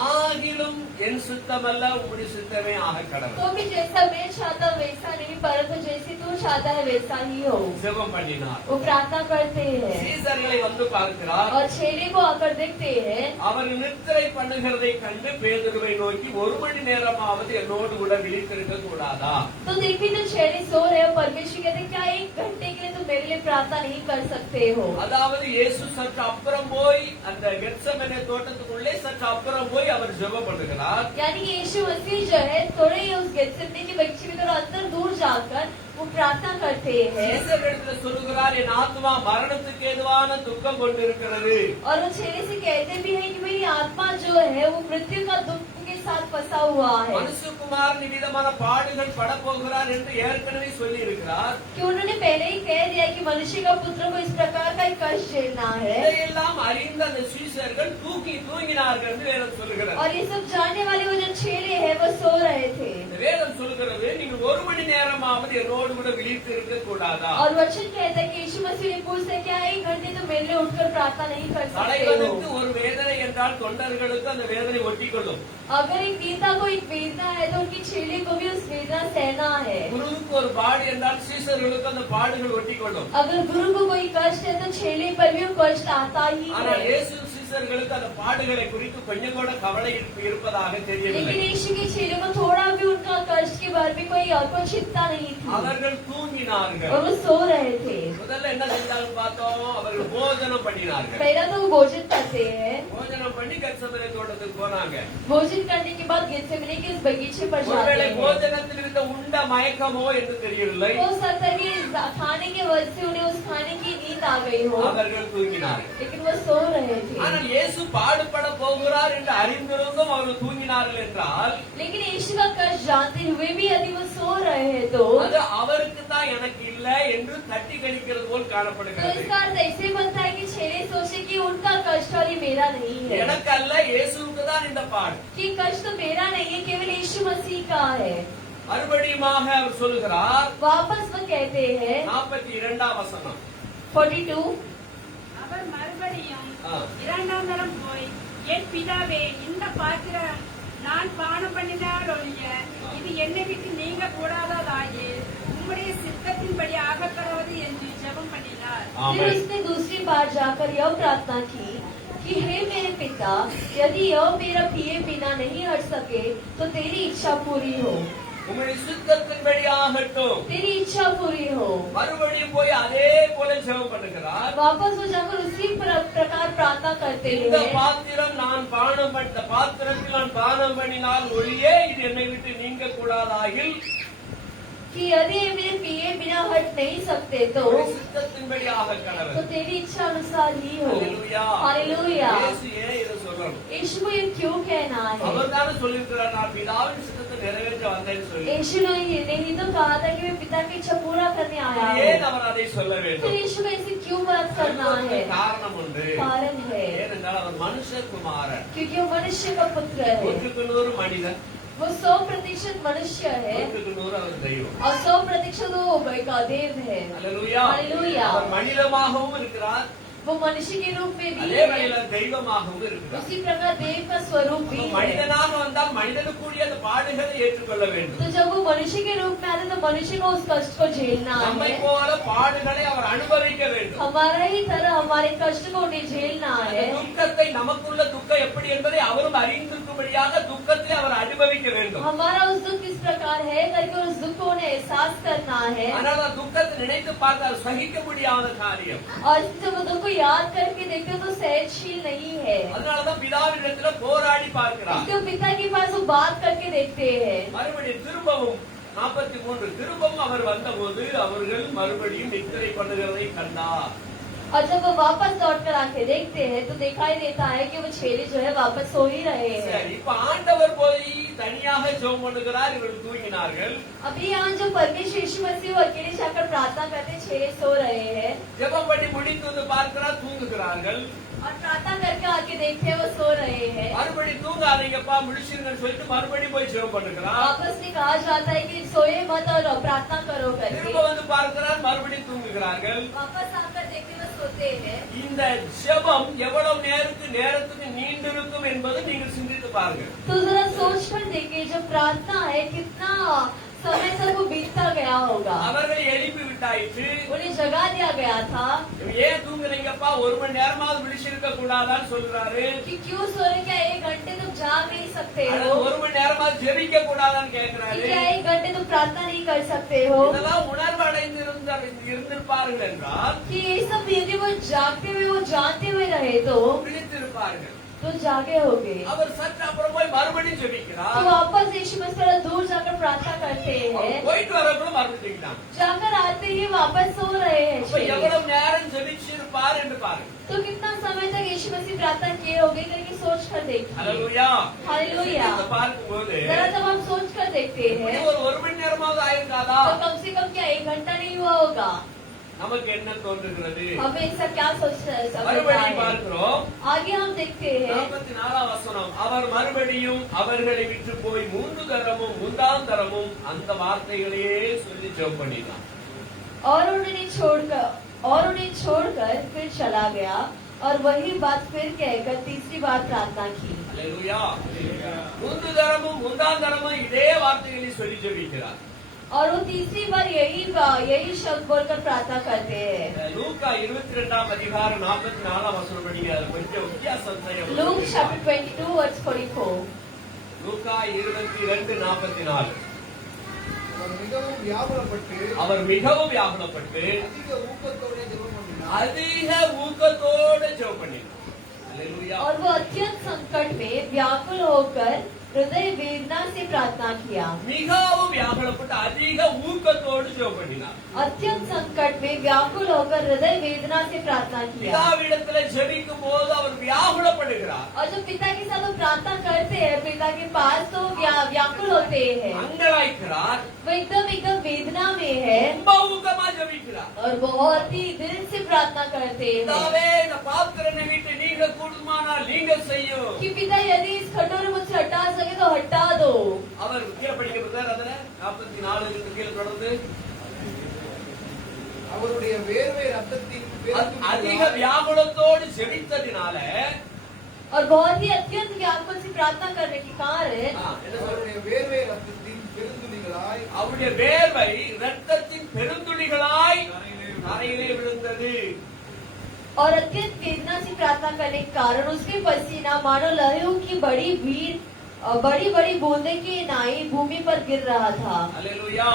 ஆகிலும் என் சுத்தமல்ல உம்முடைய சுத்தமே ஆக கடவுள். तो भी जैसा मैं चाहता हूँ वैसा नहीं, परंतु जैसी तू चाहता है वैसा ही हो। ஜெபம் பண்ணினார். वो प्रार्थना करते हैं சீசர்களை வந்து பார்க்கிறார். और चेले को आकर देखते हैं। அவர் நித்திரை பண்ணுகிறதை கண்டு பேதுருவை நோக்கி, 1 மணி நேரமாவது என்னோடு கூட விழித்திருக்க கூடாதா? तो देखिए तो चेले सो रहे हो, परमेश्वर कहते क्या 1 घंटे के लिए तुम मेरे लिए प्रार्थना नहीं कर सकते हो। அதாவது இயேசு சற்று அப்புறம் போய் அந்த கெத்செமனே தோட்டத்துக்குள்ளே சற்று அப்புறம் போய் அவர் ஜெபம் பண்ணுகிறார். यानी कि यीशु मसीह जो है थोड़े ही उस गेत्सेमनी के बगीचे में थोड़ा अंदर दूर जाकर वो प्रार्थना करते हैं சீசரிடத்தில் சொல்லுகிறார், என் ஆத்மா மரணத்துக்கு ஏதுவான துக்கம் கொண்டிருக்கிறது. और वो चेले से कहते भी हैं कि मेरी आत्मा जो है वो मृत्यु का दुख के साथ फंसा हुआ है, மனுஷகுமார் நிமித்தமான பாடுகள் படப்போகிறார் என்று ஏற்கனவே சொல்லி இருக்கிறார். कि उन्होंने पहले ही कह दिया कि मनुष्य का पुत्र को इस प्रकार का एक कष्ट झेलना है। இதையெல்லாம் அறிந்த அந்த சீசர்கள் தூங்கினார்கள் என்று வேதம் சொல்லுகிறது. और ये सब जानने वाले वो जो चेले हैं वो सो रहे थे। இந்த வேதம் சொல்லுகிறது, நீங்கள் 1 மணி நேரமாவது என்னோடு கூட விழித்து இருக்க கூடாதா? और वचन कहता है कि यीशु मसीह ने पूछा क्या 1 घंटे तो मेरे लिए उठकर प्रार्थना नहीं कर सकते தலைவனுக்கு हो? ஒரு வேதனை என்றால் தொண்டர்களுக்கு அந்த வேதனை ஒட்டிக்கொள்ளும். अगर एक नेता को एक वेदना है तो उनकी चेले को भी उस वेदना सहना है। குருவுக்கு ஒரு பாடு என்றால் சீசர்களுக்கு அந்த பாடுகள் ஒட்டிக்கொள்ளும். अगर गुरु को कोई कष्ट है तो चेले पर भी वो कष्ट आता ही ஆனால் है। இயேசு சீசர்களுக்கு அந்த பாடுகளை குறித்து கொஞ்சம் கூட கவலை இருப்பதாக தெரியவில்லை. लेकिन यीशु के चेलों को थोड़ा भी उनका कष्ट के बारे में कोई और को चिंता नहीं थी அவர்கள் தூங்கினார்கள். और वो सो रहे थे। முதல்ல என்ன செஞ்சாங்க பார்த்தோம், அவர்கள் போஜனம் பண்ணினார்கள். पहला तो वो भोजन करते हैं, போஜனம் பண்ணி கெத்செமனே தோட்டத்துக்கு போனாங்க. भोजन करने के बाद गेत्सेमनी के उस बगीचे पर जाते ஒருவேளை हैं। போஜனத்தில் இருந்த உண்ட மயக்கமோ என்று தெரியவில்லை. हो सकता है कि खाने के वजह से उन्हें उस खाने की नींद आ गई हो, அவர்கள் தூங்கினார்கள். लेकिन वो सो रहे थे। ஆனால் இயேசு பாடுபட போகிறார் என்று அறிந்திருந்தும் அவர்கள் தூங்கினார்கள் என்றால் लेकिन यीशु का कष्ट जानते हुए भी यदि वो सो रहे हैं तो அது அவருக்கு தான் எனக்கு இல்ல என்று தட்டி கழிக்கிறது போல் காணப்படுகிறது. इसका अर्थ ऐसे बनता है कि चेले सोचे कि उनका कष्ट और ये मेरा नहीं है, எனக்கு அல்ல, இயேசுவுக்கு தான் இந்த பாடு. कि कष्ट तो मेरा नहीं है, केवल यीशु मसीह का है। மறுபடியுமாக அவர் சொல்லுகிறார், वापस वो कहते हैं 42ஆம் வசனம். 42 அவர் மறுபடியும் ஆ. 2ஆம் தரம் போய், என் பிதாவே, இந்த பாத்திரம் நான் பானம் பண்ணினால் ஒழிய இது என்னை விட்டு நீங்க கூடாததாகி உம்முடைய சித்தத்தின்படி ஆகக்கடவது என்று ஜெபம் பண்ணினார். फिर ஆமென். उसने दूसरी बार जाकर यह प्रार्थना की कि हे मेरे पिता, यदि यह मेरा पिए बिना नहीं हट सके तो तेरी इच्छा पूरी हो, உம்முடைய சித்தத்தின்படி ஆகட்டும். तेरी इच्छा पूरी हो। மறுபடியும் போய் அதே போல ஜெபம் பண்ணுகிறார். वापस वो जाकर उसी प्रकार प्रार्थना करते இந்த हैं பாத்திரம் நான் பானம் பண்ண பாத்திரத்தில் நான் பானம் பண்ணினால் ஒழிய இது என்னை விட்டு நீங்க கூடாதாகில் कि यदि ये मेरे पिए बिना हट नहीं सकते तो உம்முடைய சித்தத்தின்படி ஆகக்கடவது. तेरी इच्छा अनुसार ही हो। ஹalleluya. हालेलुया। இயேசு ஏன் இதை சொல்லணும்? यीशु को ये क्यों कहना है? அவர் தானே சொல்லியிருக்கிறார், நான் பிதாவின் சித்தத்தை நிறைவேற்ற வந்தேன்னு சொல்லி. यीशु ने ही तो कहा था कि मैं पिता की इच्छा पूरा करने आया ஏன் हूँ। அவர் அதை சொல்ல फिर வேண்டும்? यीशु को ऐसे क्यों बात करना அதற்கு है? காரணம் உண்டு. कारण है ஏனென்றால் அவர் மனுஷகுமாரன், क्योंकि वो मनुष्य का पुत्र है, 100% மனிதன், वो 100% मनुष्य है 100% அவர் தெய்வம். और 100% वो एक देव है। ஹalleluya. ஹalleluya. அவர் மனிதமாகவும் இருக்கிறார், वो मनुष्य के रूप में भी அதே है, வேளையில தெய்வமாகவும் இருக்கிறார். उसी प्रकार देव का स्वरूप भी है। மனிதனாக வந்தால் மனிதனுக்குரிய அந்த பாடுகளை ஏற்றுக்கொள்ள வேண்டும். तो जब वो मनुष्य के रूप में आते तो मनुष्य को उस कष्ट को झेलना நம்மை है, போல பாடுகளை அவர் அனுபவிக்க வேண்டும். हमारा ही तरह हमारे कष्ट को उन्हें झेलना அந்த है। துக்கத்தை, நமக்குள்ள துக்கம் எப்படி என்பதை அவரும் அறிந்திருக்கும்படியாக துக்கத்தை அவர் அனுபவிக்க வேண்டும். हमारा उस दुख किस प्रकार है करके उस दुख को उन्हें एहसास करना है, ஆனால் அந்த துக்கத்தை நினைத்து பார்த்தால் சகிக்க முடியாத காரியம். और जब वो दुख को याद करके देखते हो तो सहनशील नहीं है। அதனாலதான் பிதாவினிடத்துல போராடி பார்க்கிறார். इसके पिता के पास वो बात करके देखते हैं। மறுபடியும் திரும்பவும் 43 திரும்பவும் அவர் வந்தபோது அவர்கள் மறுபடியும் நித்திரை பண்ணுகிறதை கண்டார். और जब वो वापस लौट कर आके देखते हैं तो दिखाई देता है कि वो चेले जो है वापस सो ही रहे हैं। சரி, இப்ப ஆண்டவர் போய் தனியாக ஜெபம் பண்ணுகிறார், இவர்கள் தூங்கினார்கள். अभी यहाँ जो परमेश्वर यीशु मसीह वो अकेले जाकर प्रार्थना करते चेले सो रहे हैं, ஜெபம் பண்ணி முடித்து வந்து பார்க்கிறார், தூங்குகிறார்கள். और प्रार्थना करके आके देखते हैं वो सो रहे हैं। மறுபடியும் தூங்காதீங்கப்பா முடிச்சிருங்கன்னு சொல்லிட்டு மறுபடியும் போய் ஜெபம் பண்ணுகிறார். वापस नहीं कहा जाता है कि सोए मत और प्रार्थना करो திரும்ப करके, வந்து பார்க்கிறார், மறுபடியும் தூங்குகிறார்கள். वापस आकर देखते हुए सोते हैं। இந்த ஜெபம் எவ்வளவு நேரத்துக்கு நீண்டிருக்கும் என்பது நீங்கள் சிந்தித்து பாருங்க. तो जरा सोच कर देखिए जो प्रार्थना है कितना समय तक वो बीतता गया होगा, அவர்களை எழுப்பி விட்டாயிற்று. उन्हें जगा दिया गया था ஏன் தூங்குறீங்கப்பா, 1 மணி நேரமாவது விழிச்சிருக்க கூடாதான்னு சொல்றாரு. कि क्यों सो रहे, क्या 1 घंटे तुम जाग नहीं सकते हो, அல்லது 1 மணி நேரமாவது ஜெபிக்க கூடாதான்னு कि கேட்கிறாரு. क्या 1 घंटे तुम प्रार्थना नहीं कर सकते हो, இதெல்லாம் உணர்வு இருந்திருப்பார்கள் என்றால் कि ये सब यदि वो जागते हुए वो जानते हुए रहे तो விழித்திருப்பார்கள். जागे होगे। அவர் சற்று அப்புறம் போய் மறுபடியும் ஜெபிக்கிறார். तो वापस यीशु मसीह थोड़ा दूर जाकर प्रार्थना करते हैं, போயிட்டு வரக்குள்ள மறுபடியும் जाकर आते ही वापस सो रहे हैं। எவ்வளவு நேரம் ஜெபிச்சிருப்பார் என்று பாருங்க. तो कितना समय तक यीशु मसीह प्रार्थना किए होंगे करके सोच कर देखिए। ஹல்லேலூயா. हालेलुया। பார்க்கும்போது जरा जब हम सोच कर देखते हैं ஒரு மணி நேரமாவது ஆயிருக்காதா? तो कम से कम क्या 1 घंटा नहीं हुआ होगा? நமக்கு என்ன தோன்றுகிறது? हमें इसका क्या समझता மறுபடியும் है? பார்க்கிறோம். आगे हम देखते हैं 44 வசனம். அவர் மறுபடியும் அவர்களை விட்டு போய் 3 தரமும் 3ஆம் தரமும் அந்த வார்த்தைகளையே சொல்லி ஜெபம் பண்ணினார். और उन्हें छोड़कर फिर चला गया और वही बात फिर कहकर तीसरी बार प्रार्थना की। ஹல்லேலூயா. 3 தரமும் 3ஆம் தரமும் இதே வார்த்தைகளை சொல்லி ஜெபிக்கிறார். और वो तीसरी बार यही शब्द बोलकर प्रार्थना करते हैं। லூக்கா 22ஆம் அதிகாரம் 44ஆம் வசனம் படிங்க. அது கொஞ்சம் வித்தியாசம் தெரியும். Luke chapter 22 verse 44. லூக்கா 22:44. அவர் மிகவும் வியாகுலப்பட்டு அதிக ஊக்கத்தோட ஜெபம் பண்ணினார். ஹல்லேலூயா. और वो अत्यंत संकट में व्याकुल होकर हृदय वेदना से प्रार्थना किया। மிகவும் வியாகுலப்பட்டு அதிக ஊக்கத்தோடு ஜெபம் பண்ணினார். अत्यंत संकट में व्याकुल होकर हृदय वेदना से प्रार्थना किया। பிதாவிடத்துல ஜெபிக்கும் போது அவர் வியாகுலப்படுகிறார். और जब पिता के साथ वो प्रार्थना करते हैं पिता के पास तो व्याकुल होते हैं, அங்கலாய்க்கிறார். वो एकदम वेदना में है ரொம்ப ஊக்கமா ஜெபிக்கிறார். और बहुत ही दिल से प्रार्थना करते हैं பிதாவே, இந்த பாத்திரனை விட்டு நீங்க கூடுமானால் நீங்க செய்யும். कि पिता यदि इस कटोरे मुझसे हटा सके तो हटा दो। அவர் கீழே படிக்கிறார். அதுல 44 கீழே தொடர்ந்து அவருடைய வேர்வை ரத்தத்தின் அதிக வியாகுலத்தோடு ஜெபித்ததினால और बहुत ही अत्यंत व्याकुल से प्रार्थना करने के कारण அவருடைய வேர்வை ரத்தத்தின் பெருந்துளிகளாய் அவருடைய வேர்வை இரத்தத்தின் பெருந்துளிகளாய் தரையிலே விழுந்தது. और अत्यंत वेदना से प्रार्थना करने के कारण उसके पसीना मानो लहरों की बड़ी बड़ी बूंदे की नाई भूमि पर गिर रहा था। அல்லேலூயா.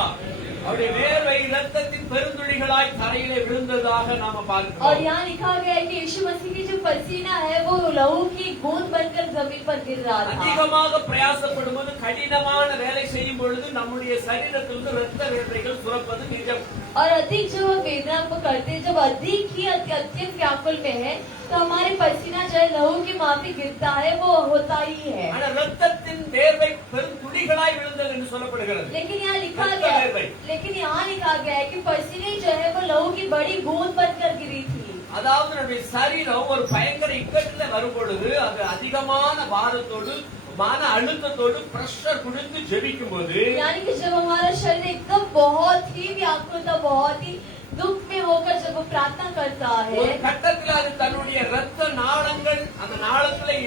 அவருடைய வேர்வை இரத்தத்தின் பெருந்துளிகளாய் தரையிலே விழுந்ததாக நாம और பார்க்கிறோம். यहाँ लिखा गया है कि यीशु मसीह की जो पसीना है वो लहू की बूंद बनकर जमीन पर गिर रहा था। அதிகமாக பிரயாசப்படும் போது, கடினமான வேலை செய்யும் பொழுது நம்முடைய சரீரத்திலிருந்து இரத்த வேர்வைகள் சுரப்பது நிஜம். और अधिक जो हम वेदना को करते हैं, जब अधिक ही अत्यंत व्याकुल में है तो हमारे पसीना जो है लहू की माफी गिरता है वो होता ही है। ஆனா இரத்தத்தின் வேர்வை பெருந்துளிகளாய் விழுந்தது என்று சொல்லப்படுகிறது. लेकिन यहाँ लिखा रक्त गया वेर्வை। लेकिन यहाँ लिखा गया है कि पसीने जो है वो लहू की बड़ी बूंद बनकर गिरी थी। அதாவது நம்முடைய சரீரம் ஒரு பயங்கர இக்கட்டுல வரும் பொழுது அது அதிகமான பாரத்தோடு மன அழுத்தத்தோடு பிரஷர் கொடுத்து ஜெபிக்கும் போது यानी कि जब हमारा शरीर एकदम बहुत ही व्याकुल था, बहुत ही दुख में होकर जब वो प्रार्थना करता ஒரு है கட்டத்தில் அது தன்னுடைய இரத்த நாளங்கள் அந்த நாளங்களை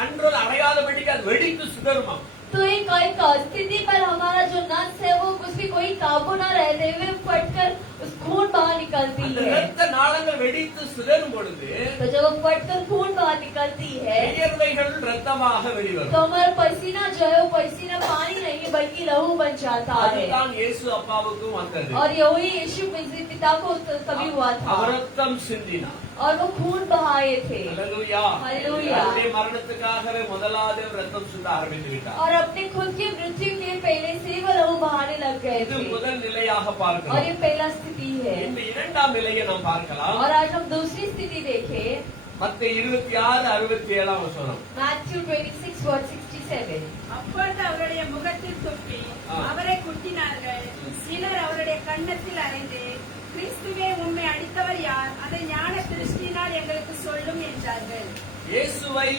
கண்ட்ரோல் அடையாதபடிக்கு அது வெடித்து சுடருமா. तो एक स्थिति पर हमारा जो नस है वो उसकी कोई काबू न रहते हुए फटकर उस खून बाहर निकलती அந்த है। இரத்த நாளங்கள் வெடித்து சுடரும் பொழுது तो जब वो फटकर खून बाहर निकलती है வியர்வைகள் இரத்தமாக तो வெளிவரும். हमारा पसीना जो है वो पसीना पानी नहीं बल्कि लहू बन जाता है। அதுதான் இயேசு அப்பாவுக்கும் வந்தது. और यही यीशु मसीह पिता को तभी हुआ था அவர் ரத்தம் சிந்தினார். और वो खून बहाए थे। ஹல்லேலூயா. ஹல்லேலூயா. அவருடைய மரணத்துக்காகவே முதலாவது ரத்தம் சிந்த ஆரம்பித்து விட்டார். और अपने खुद की मृत्यु के पहले से वो लहू बहाने लग गए இது थे முதல் நிலையாக और பார்க்கிறோம். ये पहला स्थिति है। இந்த இரண்டாம் நிலையை நாம் பார்க்கலாம். और आज हम दूसरी स्थिति देखें மத்தேயு 26:67 வசனம். Matthew 26 verse 67। அப்பொழுது அவருடைய முகத்தில் துப்பி அவரை குட்டினார்கள். சிலர் அவருடைய கன்னத்தில் அறைந்து, கிறிஸ்துவே, உம்மை அடித்தவர் யார்? அதை ஞான திருஷ்டியினால் எங்களுக்கு சொல்லும் என்றார்கள். இயேசுவை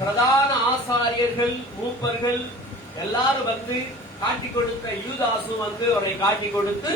பிரதான ஆசாரியர்கள் மூப்பர்கள் எல்லாரும் வந்து காட்டி கொடுத்த யூதாசும் வந்து அவரை காட்டி கொடுத்து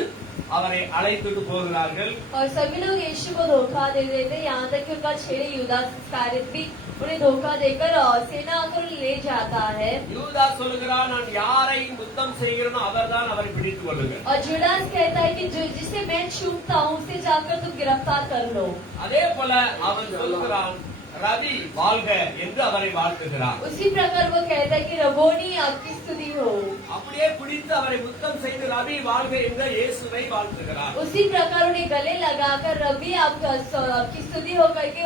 அவரை அழைத்துட்டு போகிறார்கள். और सभी लोग यीशु को धोखा दे देते हैं, यहाँ तक कि उनका चेले यूदास इस्करियोत भी उन्हें धोखा देकर सेना आकर ले जाता है. யூதாஸ் சொல்லுகிறான், நான் யாரை முத்தம் செய்கிறேனோ அவர்தான் அவரை பிடித்துக் கொள்ளுங்கள். और जुडास कहता है कि जिसे मैं छूटता हूँ उसे जाकर तुम गिरफ्तार कर लो. அதே போல அவன் சொல்லுகிறான், ரவி வாழ்க என்று அவரை வாழ்த்துகிறான். उसी प्रकार वो कहता है कि रबोनी आपकी स्तुति हो. அப்படியே பிடித்து அவரை முத்தம் செய்து ரவி வாழ்க என்ற இயேசுவை வாழ்த்துகிறார். उसी प्रकार उन्हें गले लगाकर रबी आपकी स्तुति हो करके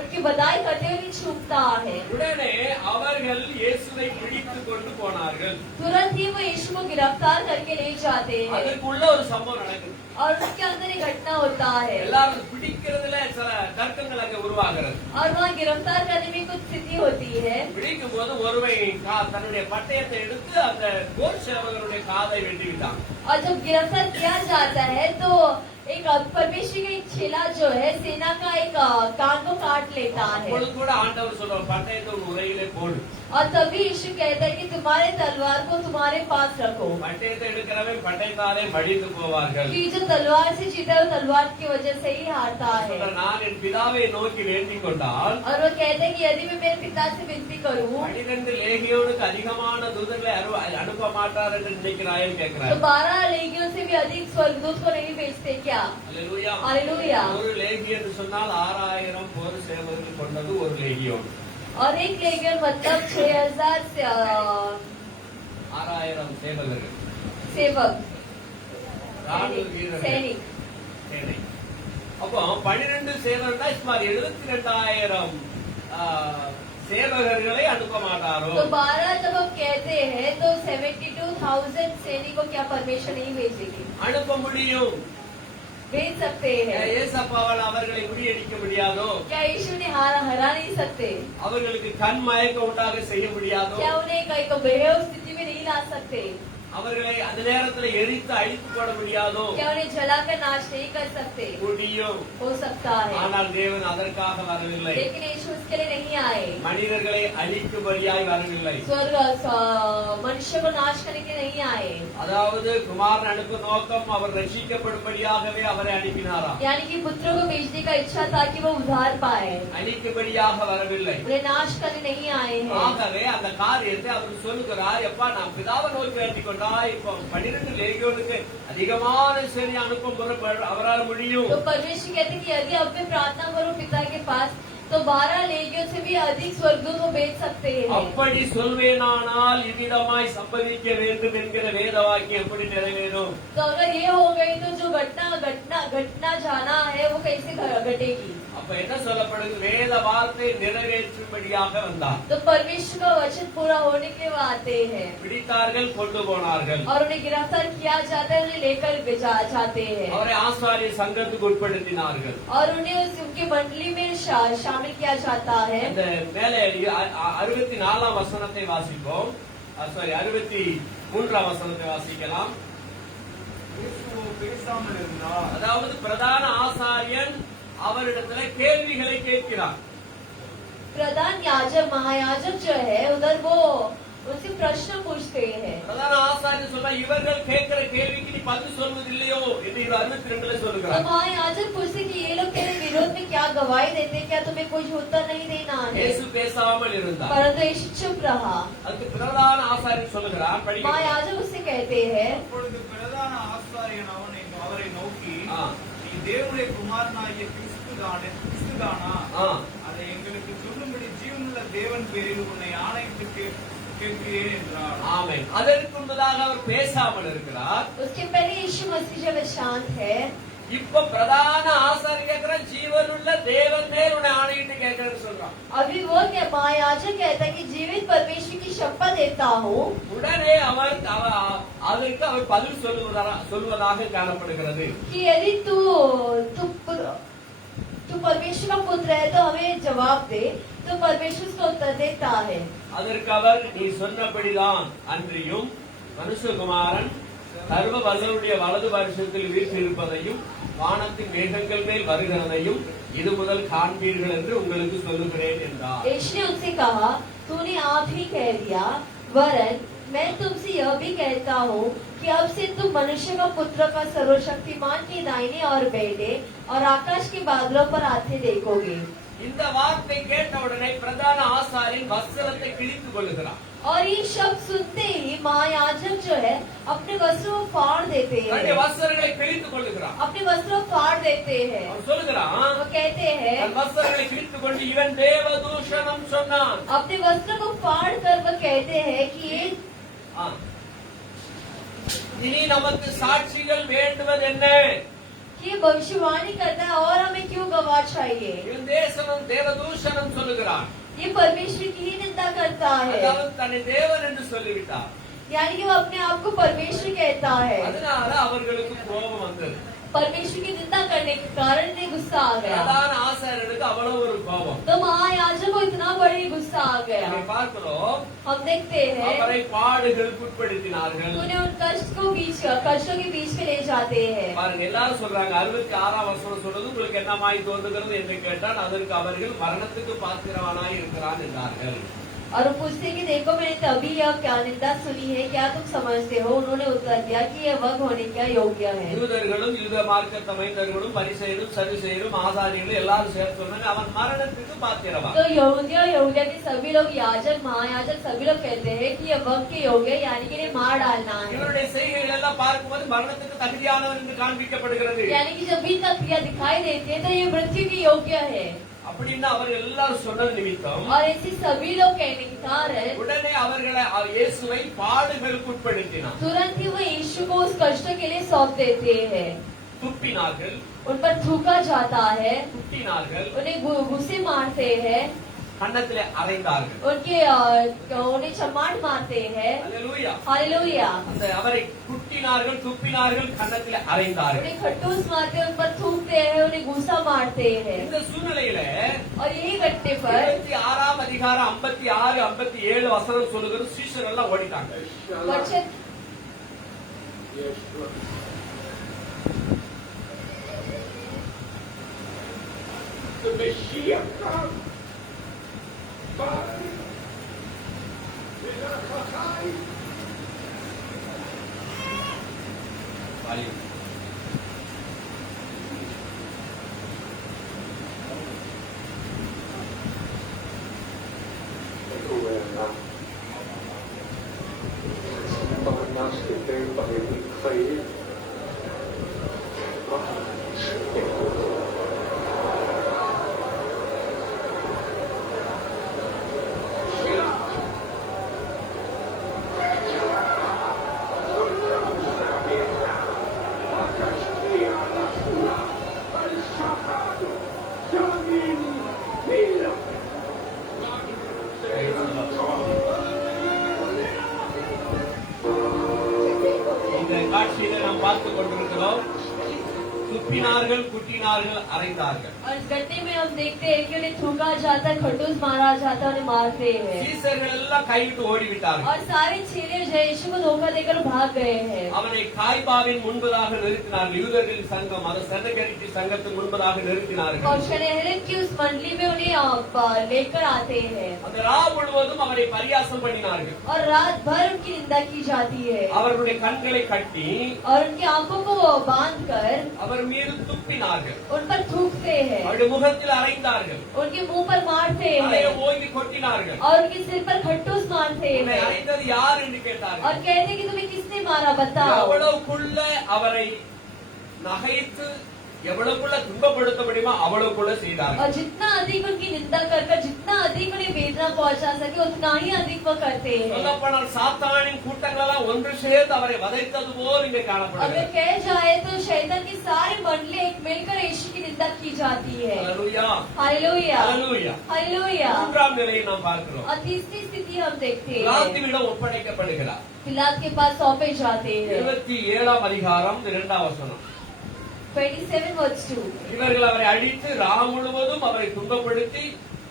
उनकी बधाई करते हुए छूटता है. உடனே அவர்கள் இயேசுவை பிடித்து கொண்டு போனார்கள். तुरंत ही वो यीशु को गिरफ्तार करके ले जाते हैं அதுக்குள்ள ஒரு சம்பவம் நடக்குது. और उसके अंदर एक घटना होता है எல்லாரும் பிடிக்கிறதுல சில தர்க்கங்கள் அங்க உருவாகிறது. और वहाँ गिरफ्तार करने में कुछ स्थिति होती है. பிடிக்கும் போது ஒருவன் தன்னுடைய பட்டயத்தை எடுத்து அந்த போர் சேவகனுடைய காதை வெட்டிவிட்டான். और जब गिरफ्तार किया जाता है तो एक परमेश्वर का एक चेला जो है सेना का एक कान को काट लेता है. அப்பொழுது கூட ஆண்டவர் சொல்லுவார், பட்டயத்தை உன் உரையிலே போடு. और तभी यीशु कहता है कि तुम्हारे तलवार को तुम्हारे पास रखो. பட்டயத்தை எடுக்கிறவன் பட்டயத்தாலே மடிந்து போவார்கள். कि जो तलवार से जीता है वो तलवार की वजह से ही हारता है. நான் என் பிதாவை நோக்கி வேண்டிக் கொண்டால் और वो कहते हैं कि यदि मैं मेरे पिता से विनती करूं 12 லேகியோனுக்கு அதிகமான தூதர்களை அனுப்ப மாட்டார் என்று நினைக்கிறாய் तो கேட்கிறார். 12 लेगियों से भी अधिक स्वर्गदूत को नहीं भेजते क्या? அல்லேலூயா. हालेलुया. ஒரு லேகியம் என்று சொன்னால் 6000 போர் சேவகர்கள் கொண்டது ஒரு லேகியம். और एक लेगियन मतलब 6000 6000 சேவகர்கள். सेवक ராணுவ வீரர்கள். सैनिक. சேனை. அப்போ 12 சேவகர்னா சுமார் 72000 சேவகர்களை அனுப்ப மாட்டாரோ? तो 12 जब हम कहते हैं तो 72,000 सैनिकों क्या परमेश्वर नहीं भेजेगी? அனுப்ப முடியும். भेज सकते हैं. ஏசப்பாவால் அவர்களை முறியடிக்க முடியாதோ? क्या यीशु ने हरा नहीं सकते? அவர்களுக்கு கண் மயக்கம் உண்டாக செய்ய முடியாதோ? क्या उन्हें कहीं को बेहोश स्थिति में नहीं ला सकते? அவர்களை அந்த நேரத்தில் எரித்து அழித்து போட முடியாதோ? क्या उन्हें जलाकर नाश नहीं कर सकते? முடியும். हो सकता है. ஆனால் தேவன் அதற்காக வரவில்லை. लेकिन यीशु उसके लिए नहीं आए. மனிதர்களை அழிக்கும்படியாய் வரவில்லை. स्वर्ग मनुष्य को नाश करने के नहीं आए. அதாவது குமாரன் அனுப்பும் நோக்கம் அவர் ரட்சிக்கப்படும்படியாகவே அவரை அனுப்பினாராம். यानी कि पुत्रों को भेजने का इच्छा था कि वो उद्धार पाए. அழிக்கும்படியாக வரவில்லை. उन्हें नाश करने नहीं आए हैं. ஆகவே அந்த காரியத்தை அவர் சொல்லுகிறார், எப்பா நான் பிதாவை நோக்கி வேண்டிக் கொண்டா இப்போ 12 லேகியோனுக்கு அதிகமான சேனை அனுப்பும் அவரால் முடியும். तो परमेश्वर कहते हैं कि यदि अब मैं प्रार्थना करूं पिता के पास तो 12 लेगियों से भी अधिक स्वर्गदूत को भेज सकते हैं. அப்படி சொல்வேனானால் இவ்விதமாய் சம்பவிக்க வேண்டும் என்கிற வேத வாக்கியம் எப்படி நிறைவேறும்? तो अगर ये हो गई तो जो घटना जाना है वो कैसे घटेगी? அப்ப என்ன சொல்லப்படுது? வேத வார்த்தை நிறைவேற்றும்படியாக வந்தார். तो परमेश्वर का वचन पूरा होने के लिए आते हैं. பிடித்தார்கள், கொண்டு போனார்கள். और उन्हें गिरफ्तार किया जाता है, उन्हें लेकर जाते हैं. அவரை ஆசாரிய சங்கத்துக்கு உட்படுத்தினார்கள். और उन्हें उनकी मंडली में शामिल किया जाता है. இந்த மேலே 64ஆம் வசனத்தை வாசிப்போம். 63ஆம் வசனத்தை வாசிக்கலாம். இயேசு பேசாமல் இருந்தார். அதாவது பிரதான ஆசாரியன் அவரிடத்துல கேள்விகளை கேட்கிறார். प्रधान याजक महायाजक जो है उधर वो उनसे प्रश्न पूछते हैं. பிரதான ஆசாரியன் சொல்ல இவர்கள் கேட்கிற கேள்விக்கு நீ பதில் சொல்வதில்லையோ என்று 62ல तो சொல்லுகிறார். महायाजक पूछते कि ये लोग तेरे विरोध में क्या गवाही देते, क्या तुम्हें कुछ उत्तर नहीं देना है? இயேசு பேசாமல் இருந்தார். परंतु यीशु चुप रहा. அதுக்கு பிரதான ஆசாரியன் சொல்லுகிறார், படிக்கிறேன். महायाजक उससे कहते हैं. அப்பொழுது பிரதான ஆசாரியன் அவரை நோக்கி, ஆ, நீ தேவனுடைய குமாரனாகிய கிறிஸ்துதானா? ஆ. அதை எங்களுக்கு சொல்லும்படி ஜீவனுள்ள தேவன் பேரில் உன்னை ஆணையிட்டு கேட்கிறேன் என்றார். ஆமென். அதற்கு முன்பதாக அவர் பேசாமல் இருக்கிறார். उसके पहले यीशु मसीह जब शांत है, இப்ப பிரதான ஆசாரியன் கேட்கிற ஜீவனுள்ள தேவன் மேல் உன்னை ஆணையிட்டு கேட்கிறேன்னு சொல்றான். अभी वो क्या महायाजक कहता है कि जीवित परमेश्वर की शपथ देता हूँ. உடனே அதற்கு அவர் பதில் சொல்லுவதாக காணப்படுகிறது. कि यदि तू परमेश्वर का पुत्र है तो हमें जवाब दे. तो परमेश्वर उसका उत्तर देता है. அதற்கு அவர் நீ சொன்னபடிதான், அன்றியும் மனுஷகுமாரன் சர்வ வல்லவருடைய வலது வருஷத்தில் வீற்றிருப்பதையும் வானத்தின் மேகங்கள் மேல் வருகிறதையும் இது முதல் காண்பீர்கள் என்று உங்களுக்கு சொல்லுகிறேன் என்றார். यीशु ने उनसे कहा, तूने आप ही कह दिया, वरन मैं तुमसे यह भी कहता हूँ कि अब से तुम मनुष्य का पुत्र का सर्वशक्तिमान के दाहिने और बैठे और आकाश के बादलों पर आते देखोगे। இந்த வார்த்தை கேட்ட உடனே பிரதான ஆசாரியன் வஸ்திரத்தை கிழித்துக் கொள்ளுகிறார். और ये शब्द सुनते ही महायाजक जो है अपने वस्त्रों को फाड़ देते தன்னுடைய हैं, வஸ்திரங்களை கிழித்துக் கொள்ளுகிறார். अपने वस्त्रों को फाड़ देते हैं। அவன் சொல்லுகிறான், वो कहते हैं, தன் வஸ்திரங்களை கிழித்துக் கொண்டு இவன் தேவதூஷணம் சொன்னான். अपने वस्त्र को फाड़ कर वो कहते हैं कि ये ஆ. இனி நமக்கு சாட்சிகள் வேண்டுவது என்ன? कि भविष्यवाणी करता है और हमें क्यों गवाह चाहिए। இவன் தேவதூஷணம் சொல்லுகிறான். ये परमेश्वर की ही निंदा करता है, அதாவது தன்னை தேவன் என்று சொல்லிவிட்டார். यानी कि वो अपने आप को परमेश्वर कहता है। அதனால அவர்களுக்கு கோபம் வந்தது. परमेश्वर की निंदा करने के कारण इन्हें गुस्सा आ गया। பிரதான ஆசாரியனுக்கு அவ்வளவு ஒரு கோபம். तो महायाजक को इतना बड़ी गुस्सा आ गया। இதை பார்க்கிறோம். हम देखते हैं அவரை பாடுகளுக்கு உட்படுத்தினார்கள். तो उन्हें उन कष्टों के बीच में ले जाते हैं। பாருங்க, எல்லாரும் சொல்றாங்க 66ஆம் வசனம் சொல்றது உங்களுக்கு என்னமாய் தோன்றுகிறது என்று கேட்டால் அதற்கு அவர்கள் மரணத்துக்கு பாத்திரவானாய் இருக்கிறான் என்றார்கள். और वो पूछते कि देखो मैंने तभी यह क्या निंदा सुनी है, क्या तुम समझते हो? उन्होंने उत्तर दिया कि यह वह होने क्या योग्य है। யூதர்களும் யூத மார்க்க மைந்தர்களும் பரிசேயரும் சதுசேயரும் ஆசாரியர்களும் எல்லாரும் சேர்த்து சொன்னாங்க அவன் மரணத்துக்கு பாத்திரவான். तो यहूदिया के सभी लोग याजक महायाजक सभी लोग कहते हैं कि यह वक्त के योग्य है, यानी कि इन्हें मार डालना है। இவருடைய செய்கைகள் எல்லாம் பார்க்கும்போது மரணத்துக்கு தகுதியானவன் என்று காண்பிக்கப்படுகிறது. यानी कि जब भी इनका क्रिया दिखाई देती है तो ये मृत्यु की योग्य है। அப்படின்னா அவர்கள் எல்லாரும் சொன்னது நிமித்தம் और ऐसे सभी लोग कहने के कारण உடனே அவர்களை இயேசுவை பாடுகளுக்கு உட்படுத்தினார். तुरंत ही वो यीशु को उस कष्ट के लिए सौंप देते हैं। துப்பினார்கள், उन पर थूका जाता है, குட்டினார்கள், उन्हें घुसे मारते हैं, கன்னத்திலே அறைந்தார்கள். उन्हें चमाट मारते हैं। அல்லேலூயா. हालेलुया। அந்த அவரை குட்டினார்கள், துப்பினார்கள், கன்னத்திலே அறைந்தார்கள். उन्हें खट्टूस मारते हैं, उन पर थूकते हैं, उन्हें घूसा मारते हैं। இந்த சூழ்நிலையில और यही घटने पर 26ஆம் அதிகாரம் 56, 57 வசனம் சொல்லுகிறது சீஷர் எல்லாம் ஓடிட்டாங்க. वचन The Messiah comes. But இந்த காட்சியில நாம் பார்த்துக் கொண்டிருக்கிறோம். துப்பினார்கள், குட்டினார்கள், அறைந்தார்கள். और इस घटने में हम देखते हैं कि उन्हें थूका जाता है, खटूस मारा जाता है, उन्हें मारते हैं। சீசர்கள் எல்லாம் கைவிட்டு ஓடிவிட்டார்கள். और सारे चेले जो यीशु को धोखा देकर भाग गए हैं। அவனை காய்பாவின் முன்பதாக நிறுத்தினார்கள். யூதர்களின் சங்கம், அது செனகரிட்டி சங்கத்துக்கு முன்பதாக நிறுத்தினார்கள். और शनहरीन की उस मंडली में उन्हें लेकर आते हैं அந்த ரா முழுவதும் அவரை பரியாசம் பண்ணினார்கள். और रात भर उनकी निंदा की जाती है அவர்களுடைய கண்களை கட்டி और उनकी आंखों को बांध कर அவர் மீது துப்பினார்கள். उन पर थूकते हैं, அவருடைய முகத்தில் அறைந்தார்கள். उनके मुंह पर मारते தலையை हैं ஓங்கி கொட்டினார்கள். और उनके सिर पर खट्टूस मारते உன்னை हैं அறைந்தது யார் என்று और கேட்டார்கள். कहते हैं कि तुम्हें किसने मारा बताओ। எவ்வளவுக்குள்ள அவரை நகைத்து எவ்வளவுக்குள்ள துன்பப்படுத்த முடியுமோ அவ்வளவுக்குள்ள செய்தார்கள். और जितना अधिक उनकी निंदा कर कर जितना अधिक उन्हें वेदना पहुंचा सके उतना ही अधिक वो करते हैं। சொல்லப்போனால் சாத்தானின் கூட்டங்கள் எல்லாம் ஒன்று சேர்ந்து அவரை வதைத்தது போல் இங்கே अगर காணப்படுகிறது. कह जाए तो शैतान की सारी मंडली एक मिलकर यीशु की निंदा की जाती है। அல்லேலூயா. हालेलुया அல்லேலூயா. हालेलुया। மூன்றாம் நிலையை நாம் பார்க்கிறோம். और तीसरी स्थिति हम देखते हैं பிலாத்துவிடம் ஒப்படைக்கப்படுகிறார். पिलात के पास सौंपे जाते हैं। 27ஆம் அதிகாரம் 2ஆம் வசனம். 27 verse 2 இவர்கள் அவரை அடித்து ரா முழுவதும் அவரை துன்பப்படுத்தி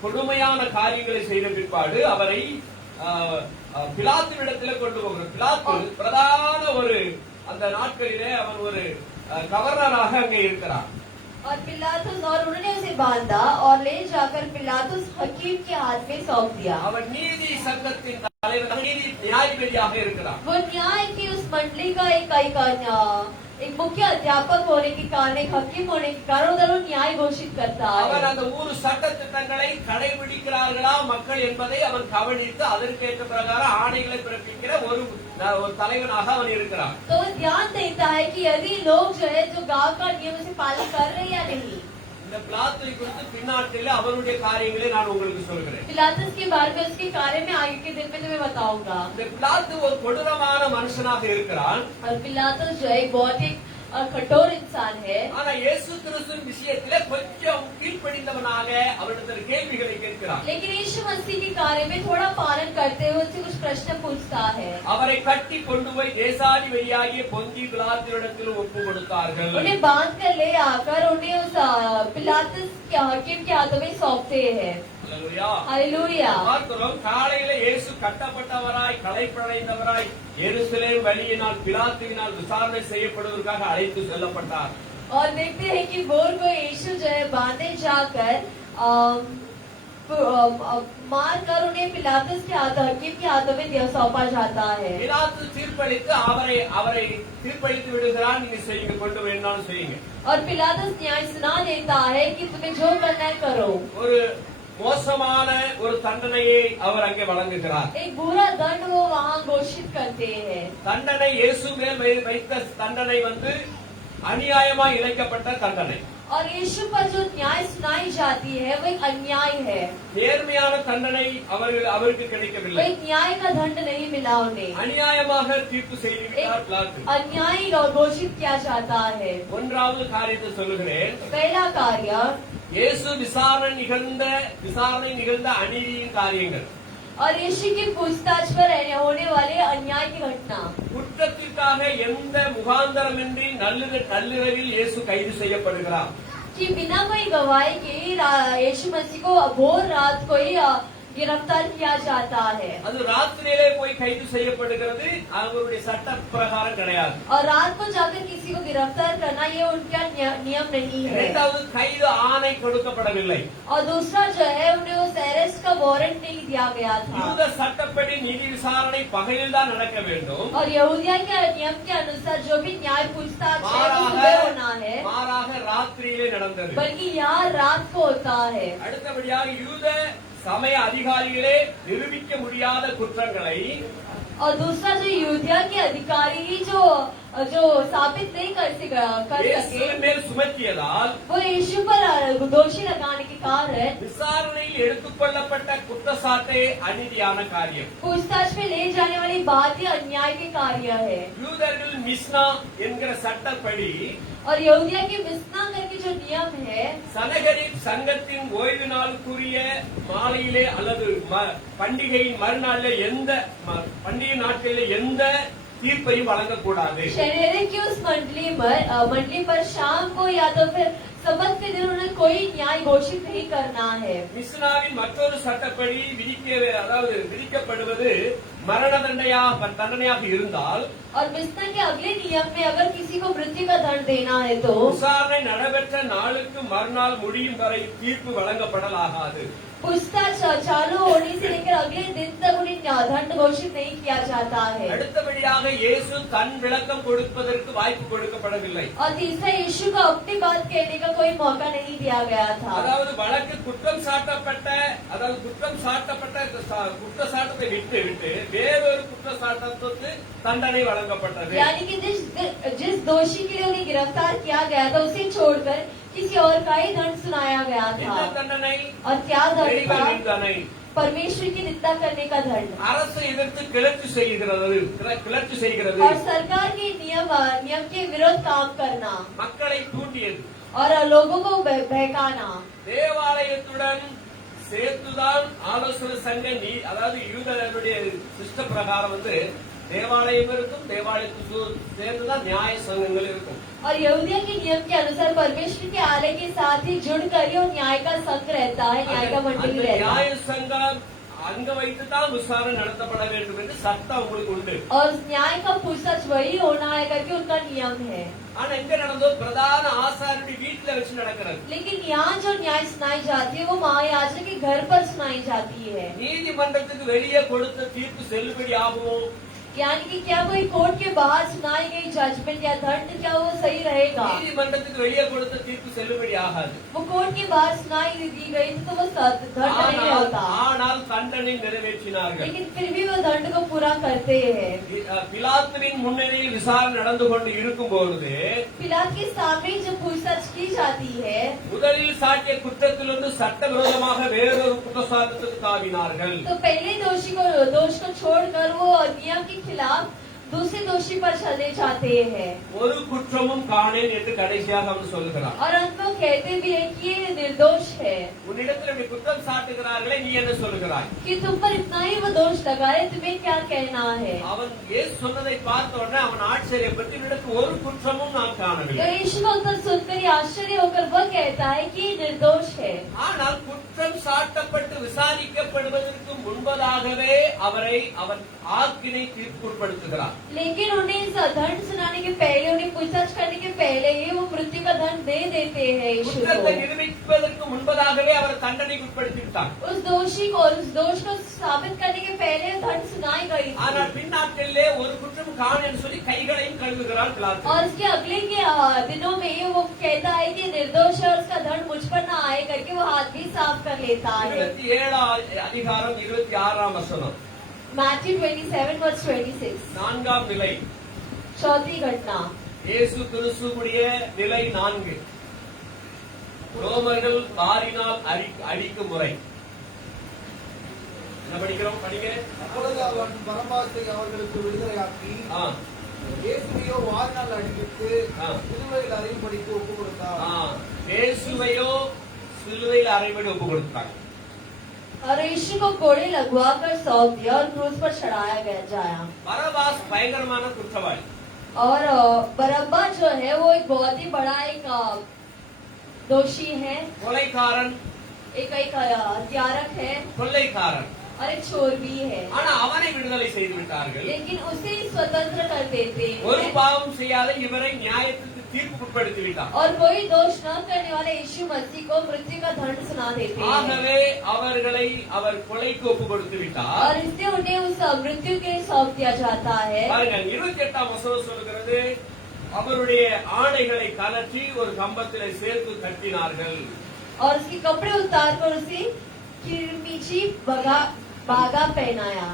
கொடுமையான காரியங்களை செய்த பிற்பாடு அவரை பிலாத்துவிடத்தில் கொண்டு போகிறார். பிலாத்து பிரதான ஒரு அந்த நாட்களிலே அவன் ஒரு கவர்னராக அங்கே இருக்கிறார். और पिलातुस और उन्होंने उसे बांधा और ले जाकर पिलातुस हकीम के हाथ में सौंप दिया। அவன் நீதி சங்கத்தின் தலைவர் நீதி நியாயாதிபதியாக இருக்கிறார். वो न्याय की उस मंडली का एक मुख्य अध्यापक होने के कारण, एक हकीम होने के कारण उधर वो न्याय घोषित करता அவர் है। அந்த ஊர் சட்ட திட்டங்களை கடைபிடிக்கிறார்களா மக்கள் என்பதை அவன் கவனித்து அதற்கேற்ற பிரகாரம் ஆணைகளை பிறப்பிக்கிற ஒரு தலைவனாக அவன் இருக்கிறான். तो वो ध्यान देता है कि यदि लोग जो है जो गांव का नियम से पालन कर रहे हैं या नहीं। இந்த பிலாத்தை குறித்து பின்னாட்டில் அவருடைய காரியங்களை நான் உங்களுக்கு சொல்கிறேன். पिलातुस के बारे में, उसके कार्य में आगे के दिन में तुम्हें बताऊंगा। இந்த பிலாத்து ஒரு கொடூரமான மனுஷனாக இருக்கிறான். और पिलातुस जो है बहुत ही कठोर इंसान है। ஆனா இயேசு கிறிஸ்துவின் விஷயத்திலே கொஞ்சம் கீழ்ப்படிந்தவனாக அவரிடத்தில் கேள்விகளை கேட்கிறான். लेकिन यीशु मसीह के कार्य में थोड़ा पालन करते हुए उससे कुछ प्रश्न पूछता है। அவரை கட்டி கொண்டு போய் தேசாதிபதியாகிய பொந்தி பிலாத்தினிடத்தில் ஒப்பு கொடுத்தார்கள். उन्हें बांध कर ले आकर उन्हें उस पिलातुस के हकीम के हाथों में सौंपते हैं। அல்லேலூயா. हालेलुया। பார்க்கிறோம், காலையில இயேசு கட்டப்பட்டவராய் களைப்படைந்தவராய் எருசலேம் வழியினால் பிலாத்துவினால் விசாரணை செய்யப்படுவதற்காக அழைத்து செல்லப்பட்டார். और देखते हैं कि भोर को यीशु जो है बांधे जाकर मार कर उन्हें पिलातुस के हकीम के हाथों में सौंपा जाता है। பிலாத்து தீர்ப்பளித்து அவரை தீர்ப்பளித்து விடுகிறார். நீங்க செய்யுங்க, கொண்டு வேண்டாம் செய்யுங்க. और पिलातुस न्याय सुना देता है कि तुम्हें जो करना है करो। ஒரு மோசமான ஒரு தண்டனையை அவர் அங்கே வழங்குகிறார். एक बुरा दंड वो वहाँ घोषित करते हैं। தண்டனை இயேசு மேல் வைத்த தண்டனை அநியாயமாய் இழைக்கப்பட்ட தண்டனை. और यीशु पर जो न्याय सुनाई जाती है वो एक अन्याय है। நேர்மையான தண்டனை அவருக்கு वो கிடைக்கவில்லை. एक न्याय का दंड नहीं मिला उन्हें। அநியாயமாக தீர்ப்பு செய்துவிட்டார் பிலாத்து. अन्याय घोषित किया जाता है। ஒன்றாவது காரியத்தை சொல்லுகிறேன். पहला कार्य, இயேசு விசாரணை நிகழ்ந்த அநீதியின் காரியங்கள். और यीशु की पूछताछ पर होने वाले अन्याय की घटना। குற்றத்திற்காக எந்த முகாந்தரமின்றி நள்ளிரவில் இயேசு கைது செய்யப்படுகிறார். कि बिना कोई गवाही के यीशु मसीह को भोर रात को ही गिरफ्तार किया जाता है। அது ராத்திரியிலே போய் கைது செய்யப்படுகிறது. அவருடைய சட்ட பிரகாரம் கிடையாது. और रात को जाकर किसी को गिरफ्तार करना ये उनका नियम नहीं है। இரண்டாவது, கைது ஆணை கொடுக்கப்படவில்லை. और दूसरा जो है उन्हें उस अरेस्ट का वारंट नहीं दिया गया था। யூத சட்டப்படி நீதி விசாரணை பகலில் தான் நடக்க வேண்டும். और यहूदिया के नियम के अनुसार जो भी न्याय पूछताछ है वो सुबह होना है, மாறாக ராத்திரியிலே நடந்தது. बल्कि यहाँ रात को होता है। அடுத்தபடியாக யூத சமய அதிகாரிகளே நிரூபிக்க முடியாத குற்றங்களை और दूसरा जो यूदिया के अधिकारी ही जो साबित नहीं कर सके இயேசுவின் மேல் சுமத்தியதால் वो यीशु पर दोषी लगाने के कारण விசாரணையில் எடுத்துக்கொள்ளப்பட்ட குற்றச்சாட்டே அநீதியான காரியம். पूछताछ में ले जाने वाली बात ही अन्याय के कार्य है। யூதர்கள் மிஸ்னா என்கிற சட்டப்படி और यहूदिया के मिस्ना करके जो नियम है, சனகரிப் சங்கத்தின் ஓய்வு நாளுக்குரிய மாலையிலே அல்லது பண்டிகையின் மறுநாளிலே பண்டிகை நாட்களிலே எந்த தீர்ப்பையும் வழங்கக்கூடாது. शनिवार की उस मंडली पर शाम को या तो फिर सबत के दिन उन्हें कोई न्याय घोषित नहीं करना है। மிஸ்னாவின் மற்றொரு சட்டப்படி விதிக்கப்படுவது மரண தண்டனையாக இருந்தால், और मिस्ना के अगले नियम में अगर किसी को मृत्यु का दंड देना है तो விசாரணை நடைபெற்ற நாளுக்கு மறுநாள் முடியும் வரை தீர்ப்பு வழங்கப்படலாகாது. पूछताछ चालू होने से लेकर अगले दिन तक उन्हें दंड घोषित नहीं किया जाता है। அடுத்தபடியாக இயேசு தன் விளக்கம் கொடுப்பதற்கு வாய்ப்பு கொடுக்கப்படவில்லை. और तीसरा, यीशु को अपनी बात कहने का कोई मौका नहीं दिया गया था। அதாவது வழக்கு குற்றம் சாட்டப்பட்ட குற்றச்சாட்டத்தை விட்டு வேறொரு குற்றச்சாட்டத்துக்கு தண்டனை வழங்கப்பட்டது. यानी कि जिस दोषी के लिए उन्हें गिरफ्तार किया गया था उसे छोड़कर किसी और का ही दंड सुनाया गया என்ன था। தண்டனை? और क्या दंड தெய்வ था? நிந்தனை. परमेश्वर की निंदा करने का दंड। அரசு எதிர்த்து கிளர்ச்சி செய்கிறது. और सरकार के नियम के विरोध काम करना மக்களை தூண்டியது. और लोगों को बहकाना। தேவாலயத்துடன் சேர்த்துதான் ஆலோசனை சங்க அதாவது யூதருடைய சிஸ்ட பிரகாரம் தேவாலயம் இருக்கும். தேவாலயத்துக்கு சேர்ந்துதான் நியாய சங்கங்கள் இருக்கும். और यहूदिया के नियम के अनुसार परमेश्वर के आलय के साथ ही जुड़कर ही न्याय का संघ रहता है, न्याय का मंडली रहता है। நியாய சங்கம் அங்க வைத்துதான் விசாரணை நடத்தப்பட வேண்டும் என்று சட்டம் உங்களுக்கு உண்டு. और न्याय का पूछताछ वही होना है करके उनका नियम है। ஆனா எங்க நடந்தோ பிரதான ஆசாரியருடைய வீட்டுல வச்சு நடக்கிறது. लेकिन यहाँ जो न्याय सुनाई जाती है वो महायाजक के घर पर सुनाई जाती है। நீதிமன்றத்துக்கு வெளியே கொடுத்த தீர்ப்பு செல்லுபடி ஆகுமோ? यानी कि क्या कोई कोर्ट के बाहर सुनाई गई जजमेंट या दंड क्या वो सही रहेगा? நீதிமன்றத்துக்கு வெளியே கொடுத்த தீர்ப்பு செல்லுபடி ஆகாது. वो कोर्ट के बाहर सुनाई दी गई तो वो दंड नहीं होता। ஆனால் தண்டனை நிறைவேற்றினார்கள். लेकिन फिर भी वो दंड को पूरा करते हैं। பிலாத்துவின் முன்னிலையில் விசாரணை நடந்து கொண்டு இருக்கும் பொழுது पिलात के सामने जब पूछताछ की जाती है முதலில் சாட்டிய குற்றத்திலிருந்து சட்டவிரோதமாக வேறொரு குற்றச்சாட்டுக்கு தாவினார்கள். तो पहले दोष को छोड़कर वो नियम के खिलाफ दूसरे दोषी पर चले जाते हैं ஒரு குற்றமும் காணேன் என்று கடைசியாக அவன் சொல்கிறான். और अंत में कहते भी है कि ये निर्दोष है। உன்னிடத்தில் இப்படி குற்றம் சாட்டுகிறார்களே, நீ என்ன சொல்லுகிறாய்? कि तुम पर इतना ही वो दोष लगाए, तुम्हें क्या कहना है? அவன் இயேசு சொன்னதை பார்த்த உடனே அவன் ஆச்சரியப்பட்டு இவனிடத்தில் ஒரு குற்றமும் நான் तो காணவில்லை. यीशु का उत्तर सुनकर ये आश्चर्य होकर वह कहता है कि ये निर्दोष है। ஆனால் குற்றம் சாட்டப்பட்டு விசாரிக்கப்படுவதற்கு முன்பதாகவே அவரை அவன் ஆக்கினை தீர்ப்புட்படுத்துகிறான். लेकिन उन्हें इस दंड सुनाने के पहले, उन्हें पूछताछ करने के पहले ही वो मृत्यु का दंड दे देते हैं यीशु குற்றத்தை को। நிரூபிப்பதற்கு முன்பதாகவே அவர் தண்டனைக்கு உட்படுத்தி விட்டான். उस दोषी को और उस दोष को साबित करने के पहले दंड सुनाई गई थी। ஆனால் பின்னாட்களிலே ஒரு குற்றம் காணேன்னு சொல்லி கைகளையும் கழுவுகிறான் பிலாத்து. और उसके अगले के दिनों में वो कहता है कि निर्दोष है और उसका दंड मुझ पर ना आए करके वो हाथ भी साफ कर लेता है। 27 அதிகாரம் 26 வசனம். Matthew 27 verse 26। நான்காம் நிலை. चौथी घटना। இயேசு கிறிஸ்துவுடைய நிலை 4. ரோமர்கள் வாரினால் அடிக்கும் முறை. என்ன படிக்கிறோம்? படிங்க. அப்பொழுது அவன் பரபாசை அவர்களுக்கு விடுதலையாக்கி இயேசுவையோ வாரினால் அடித்து சிலுவையில் அறையும்படிக்கு ஒப்பு கொடுத்தார். இயேசுவையோ சிலுவையில் அறையும்படி ஒப்பு கொடுத்தாங்க. और यीशु को कोड़े लगवा कर सौंप दिया और क्रूस पर चढ़ाया जाया। பரபாஸ் பயங்கரமான குற்றவாளி. और बरब्बा जो है वो एक बहुत ही बड़ा एक दोषी है, கொலைக்காரன், एक हत्यारक है கொள்ளைக்காரன். और एक चोर भी है। ஆனா அவனை விடுதலை செய்து விட்டார்கள். लेकिन उसे स्वतंत्र कर देते ஒரு हैं பாவம் செய்யாத இவரை நியாயத்துக்கு தீர்ப்புட்படுத்தி விட்டார். और कोई दोष न करने वाले यीशु मसीह को मृत्यु का दंड सुना देते हैं। ஆகவே அவர்களை அவர் கொலைக்கு ஒப்பு கொடுத்து விட்டார். और इससे उन्हें उस मृत्यु के लिए सौंप दिया जाता है। பாருங்க 28ஆம் வசனம் சொல்கிறது, அவருடைய ஆடைகளை கலற்றி ஒரு கம்பத்திலே சேர்த்து கட்டினார்கள். और उसके कपड़े उतार कर उसे किरमिची बागा पहनाया।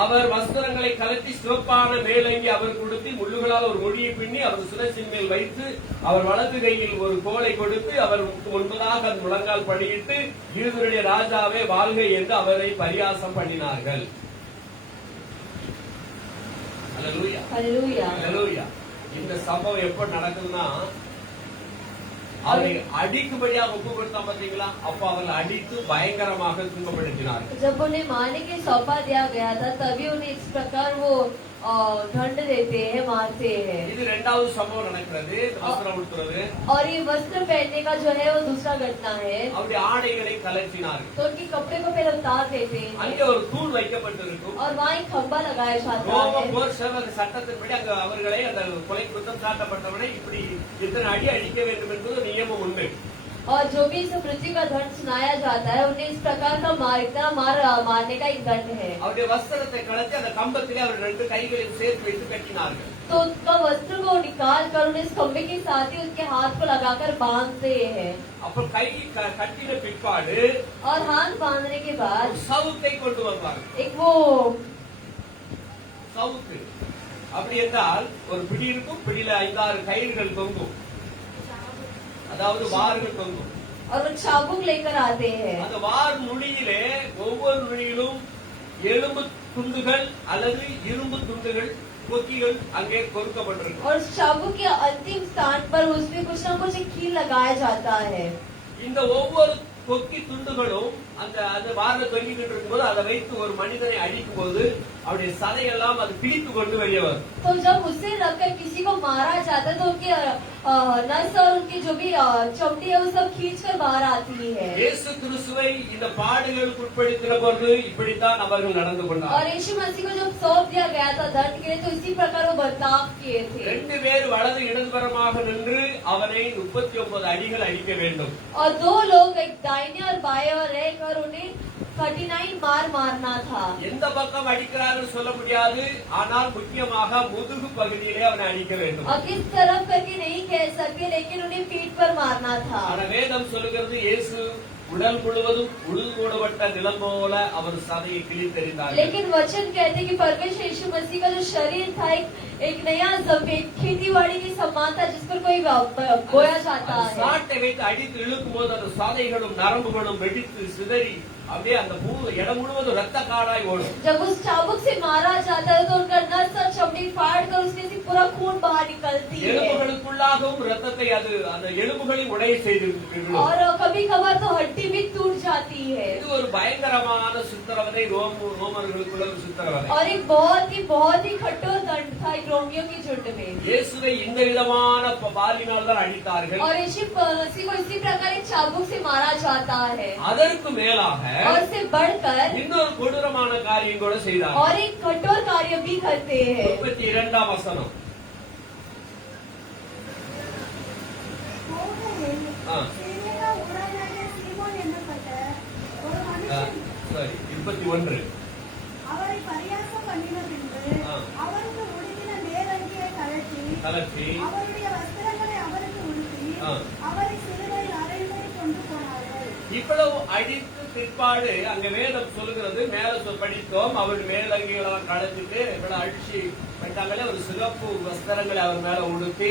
அவர் வஸ்திரங்களை கலட்டி சிவப்பான மேலங்கி அவர் கொடுத்து முள்ளுகளால் ஒரு முடியை பின்னி அவர் சிரசின் மேல் வைத்து அவர் வலது கையில் ஒரு கோலை கொடுத்து அவர் முன்பதாக அந்த முழங்கால் படியிட்டு யூதருடைய ராஜாவே வாழ்க என்று அவரை பரியாசம் பண்ணினார்கள். அல்லேலூயா. हालेलुया। அல்லேலூயா. இந்த சம்பவம் எப்ப நடக்குதுன்னா, அவரை அடிக்கும்படியாக ஒப்பு கொடுத்தா பாத்தீங்களா, அப்ப அவர்கள் அடித்து பயங்கரமாக துன்பப்படுத்தினார்கள். जब उन्हें मारने के सौंपा दिया गया था तभी उन्हें इस प्रकार वो दंड देते हैं, मारते हैं। இது இரண்டாவது சம்பவம் நடக்கிறது. வஸ்திரம் உடுத்துறது. और ये वस्त्र पहनने का जो है वो दूसरा घटना है। அவருடைய ஆடைகளை கலற்றினார்கள். तो उनके कपड़े को पहले उतार देते हैं அங்கே ஒரு தூண் வைக்கப்பட்டிருக்கும். और वहाँ एक खंबा लगाया जाता ரோம है। போர் சேவக சட்டத்தின்படி அங்கு அவர்களை அந்த கொலை குற்றம் சாட்டப்பட்டவனை இப்படி இத்தனை அடி அடிக்க வேண்டும் என்பது நியமம் உண்டு. और जो भी इस मृत्यु का दंड सुनाया जाता है उन्हें इस प्रकार का इतना मारने का एक दंड है। அவருடைய வஸ்திரத்தை கலத்தி அந்த கம்பத்திலே அவர் ரெண்டு கைகளையும் சேர்த்து வைத்து கட்டினார்கள். तो उसका वस्त्र को निकाल कर उन्हें इस खंबे के साथ ही उसके हाथ को लगाकर बांधते हैं। அப்ப கை கட்டின பிற்பாடு और हाथ बांधने के बाद சவுத்தை கொண்டு வருவார்கள். एक वो சவுத்து அப்படி என்றால் ஒரு பிடி இருக்கும், பிடியில 5-6 கயிறுகள் தொங்கும், அதாவது வார்கள் தொங்கும். और वो चाबुक लेकर आते हैं। அந்த வார் நுனியிலே ஒவ்வொரு நுனியிலும் எலும்பு துண்டுகள் அல்லது இரும்பு துண்டுகள் கொக்கிகள் அங்கே கொடுக்கப்பட்டிருக்கும். और चाबुक के अंतिम स्थान पर उसमें कुछ न कुछ एक कील लगाया जाता है। இந்த ஒவ்வொரு கொக்கி துண்டுகளும் அந்த வாரில தொங்கிக்கிட்டு இருக்கும்போது அதை வைத்து ஒரு மனிதனை அடிக்கும் போது அவருடைய சதையெல்லாம் அது பிடித்து கொண்டு வெளியே வரும். तो जब उसे रखकर किसी को मारा जाता है तो उनके नस और उनकी जो भी चमड़ी है वो सब खींच कर बाहर आती है. இயேசு கிறிஸ்துவை இந்த பாடுகளுக்கு உட்படுத்தின போது இப்படித்தான் அவர்கள் நடந்து और கொண்டார்கள். यीशु मसीह को जब सौंप दिया गया था दंड के लिए तो इसी प्रकार वो बर्ताव किए थे. 2 பேர் வலது இடதுபுறமாக நின்று அவனை 39 அடிகள் அடிக்க வேண்டும். और 2 लोग एक दाहिने और बाएं और रहकर उन्हें 39 मार मारना था. எந்த பக்கம் அடிக்கிறார்கள் சொல்ல முடியாது. ஆனால் முக்கியமாக முதுகு பகுதியிலே அவனை அடிக்க வேண்டும். और किस तरफ करके नहीं कह सकते लेकिन उन्हें पीठ पर मारना था. ஆனா வேதம் சொல்லுகிறது இயேசு உடல் முழுவதும் உழுதுபோடப்பட்ட நிலம் போல அவர் சதையை கிழித்தெறிந்தார். लेकिन वचन कहते कि परमेश्वर यीशु मसीह का जो शरीर था एक नया जमीन खेतीबाड़ी की समान था जिस पर कोई बोया जाता है. சாட்டை வைத்து அடித்து இழுக்கும் போது அந்த சதைகளும் நரம்புகளும் வெடித்து சிதறி அப்படியே அந்த இடம் முழுவதும் ரத்த காடாய் ஓடும். जब उस चाबुक से मारा जाता है तो उनका नस और चमड़ी फाड़ कर उसमें से पूरा खून बाहर निकलती है. எலும்புகளுக்குள்ளாகவும் ரத்தத்தை அது அந்த எலும்புகளை உடைய செய்திருக்கிறது. और कभी कभार तो हड्डी भी टूट जाती है. இது ஒரு பயங்கரமான சித்திரவதை ரோமர்களுக்குள்ள ஒரு சித்திரவதை. और एक बहुत ही कठोर दंड था एक रोमियो की झुंड में. இயேசுவை இந்த விதமான பாலினால் தான் அடித்தார்கள். और यीशु मसीह को इसी प्रकार एक चाबुक से मारा जाता है. அதற்கு மேலாக और से बढ़कर இன்னொரு கொடூரமான காரியம் கூட செய்தார்கள். और एक कठोर कार्य भी करते हैं. 32ஆம் வசனம். சிறிய ஊரானாகிய சீமோன் என்னப்பட்ட ஒரு மனுஷன் சரி 21. அவரை பரியாசம் பண்ணின பின்பு அவருக்கு உடுத்தின மேலங்கியை கழற்றி அவருடைய வஸ்திரங்களை அவருக்கு உடுத்தி அவரை சிலுவையில் அறையும்படி கொண்டு போனார்கள். இவ்வளவு அடித்து பிற்பாடு அங்க வேதம் சொல்லுகிறது மேல படித்தோம் அவர் மேலங்கிகளெல்லாம் கலந்துட்டு இவ்வளவு அடிச்சு பண்ணிட்டாங்களே ஒரு சிறப்பு வஸ்திரங்களை அவர் மேல உடுத்தி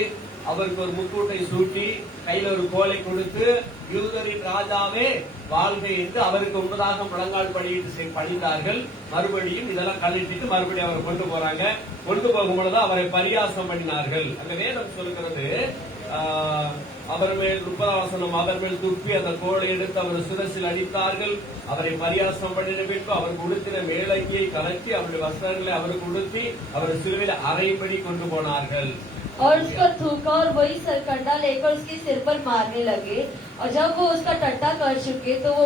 அவருக்கு ஒரு முக்கூட்டை சூட்டி கையில ஒரு கோலை கொடுத்து யூதரின் ராஜாவே வாழ்க என்று அவருக்கு முன்னதாக முழங்கால் படியிட்டு படித்தார்கள். மறுபடியும் இதெல்லாம் கழட்டிட்டு மறுபடியும் அவர் கொண்டு போறாங்க. கொண்டு போகும்பொழுது அவரை பரியாசம் பண்ணினார்கள். அங்க வேதம் சொல்லுகிறது அவர் மேல் 30ஆம் வசனம் அவர் மேல் துப்பி அந்த கோலை எடுத்து அவர் சிரசில் அடித்தார்கள். அவரை பரியாசம் பண்ணின பின்பு அவருக்கு உடுத்தின மேலங்கியை கலட்டி அவருடைய வஸ்திரங்களை அவருக்கு உடுத்தி அவர் சிலுவையில் அறையும்படி கொண்டு போனார்கள். और उस पर थूका और वही सरकंडा लेकर उसके सिर पर मारने लगे. और जब वो उसका टट्टा कर चुके तो वो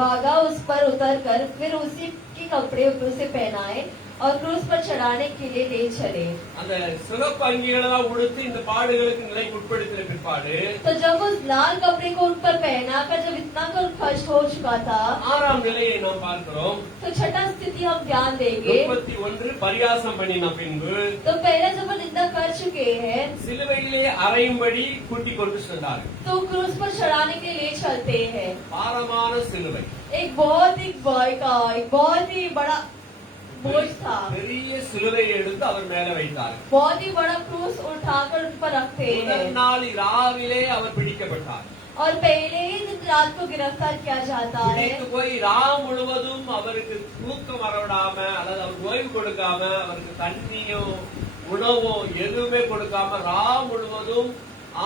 भागा उस पर उतरकर फिर उसी के कपड़े उसे पहनाए और क्रूस पर चढ़ाने के लिए ले चले. அந்த சிறப்பு அங்கிகளெல்லாம் உடுத்தி இந்த பாடுகளுக்கு நிலைக்கு உட்படுத்தின பிற்பாடு तो जब उस लाल कपड़े को उन पर पहनाकर जब इतना कर खर्च हो चुका था 6ஆம் நிலையை நாம் பார்க்கிறோம். तो छठा स्थिति हम ध्यान देंगे. 31 பரியாசம் பண்ணின பின்பு तो पहले जब वो निंदा कर चुके हैं சிலுவையிலே அறையும்படி கூட்டிக் கொண்டு சென்றார். तो क्रूस पर चढ़ाने के लिए चलते हैं. பாரமான சிலுவை एक बहुत ही बड़ा बोझ था. பெரிய சிலுவையை எடுத்து அவர் மேல வைத்தார். बहुत ही बड़ा क्रूस उठाकर उन पर रखते முதல் हैं. நாள் ராவிலே அவர் பிடிக்கப்பட்டார். और पहले ही दिन रात को गिरफ्तार किया जाता है. பிடித்து போய் ரா முழுவதும் அவருக்கு தூக்கம் வரவிடாம அல்லது அவர் ஓய்வு கொடுக்காம அவருக்கு தண்ணியோ உணவோ எதுவுமே கொடுக்காம ரா முழுவதும்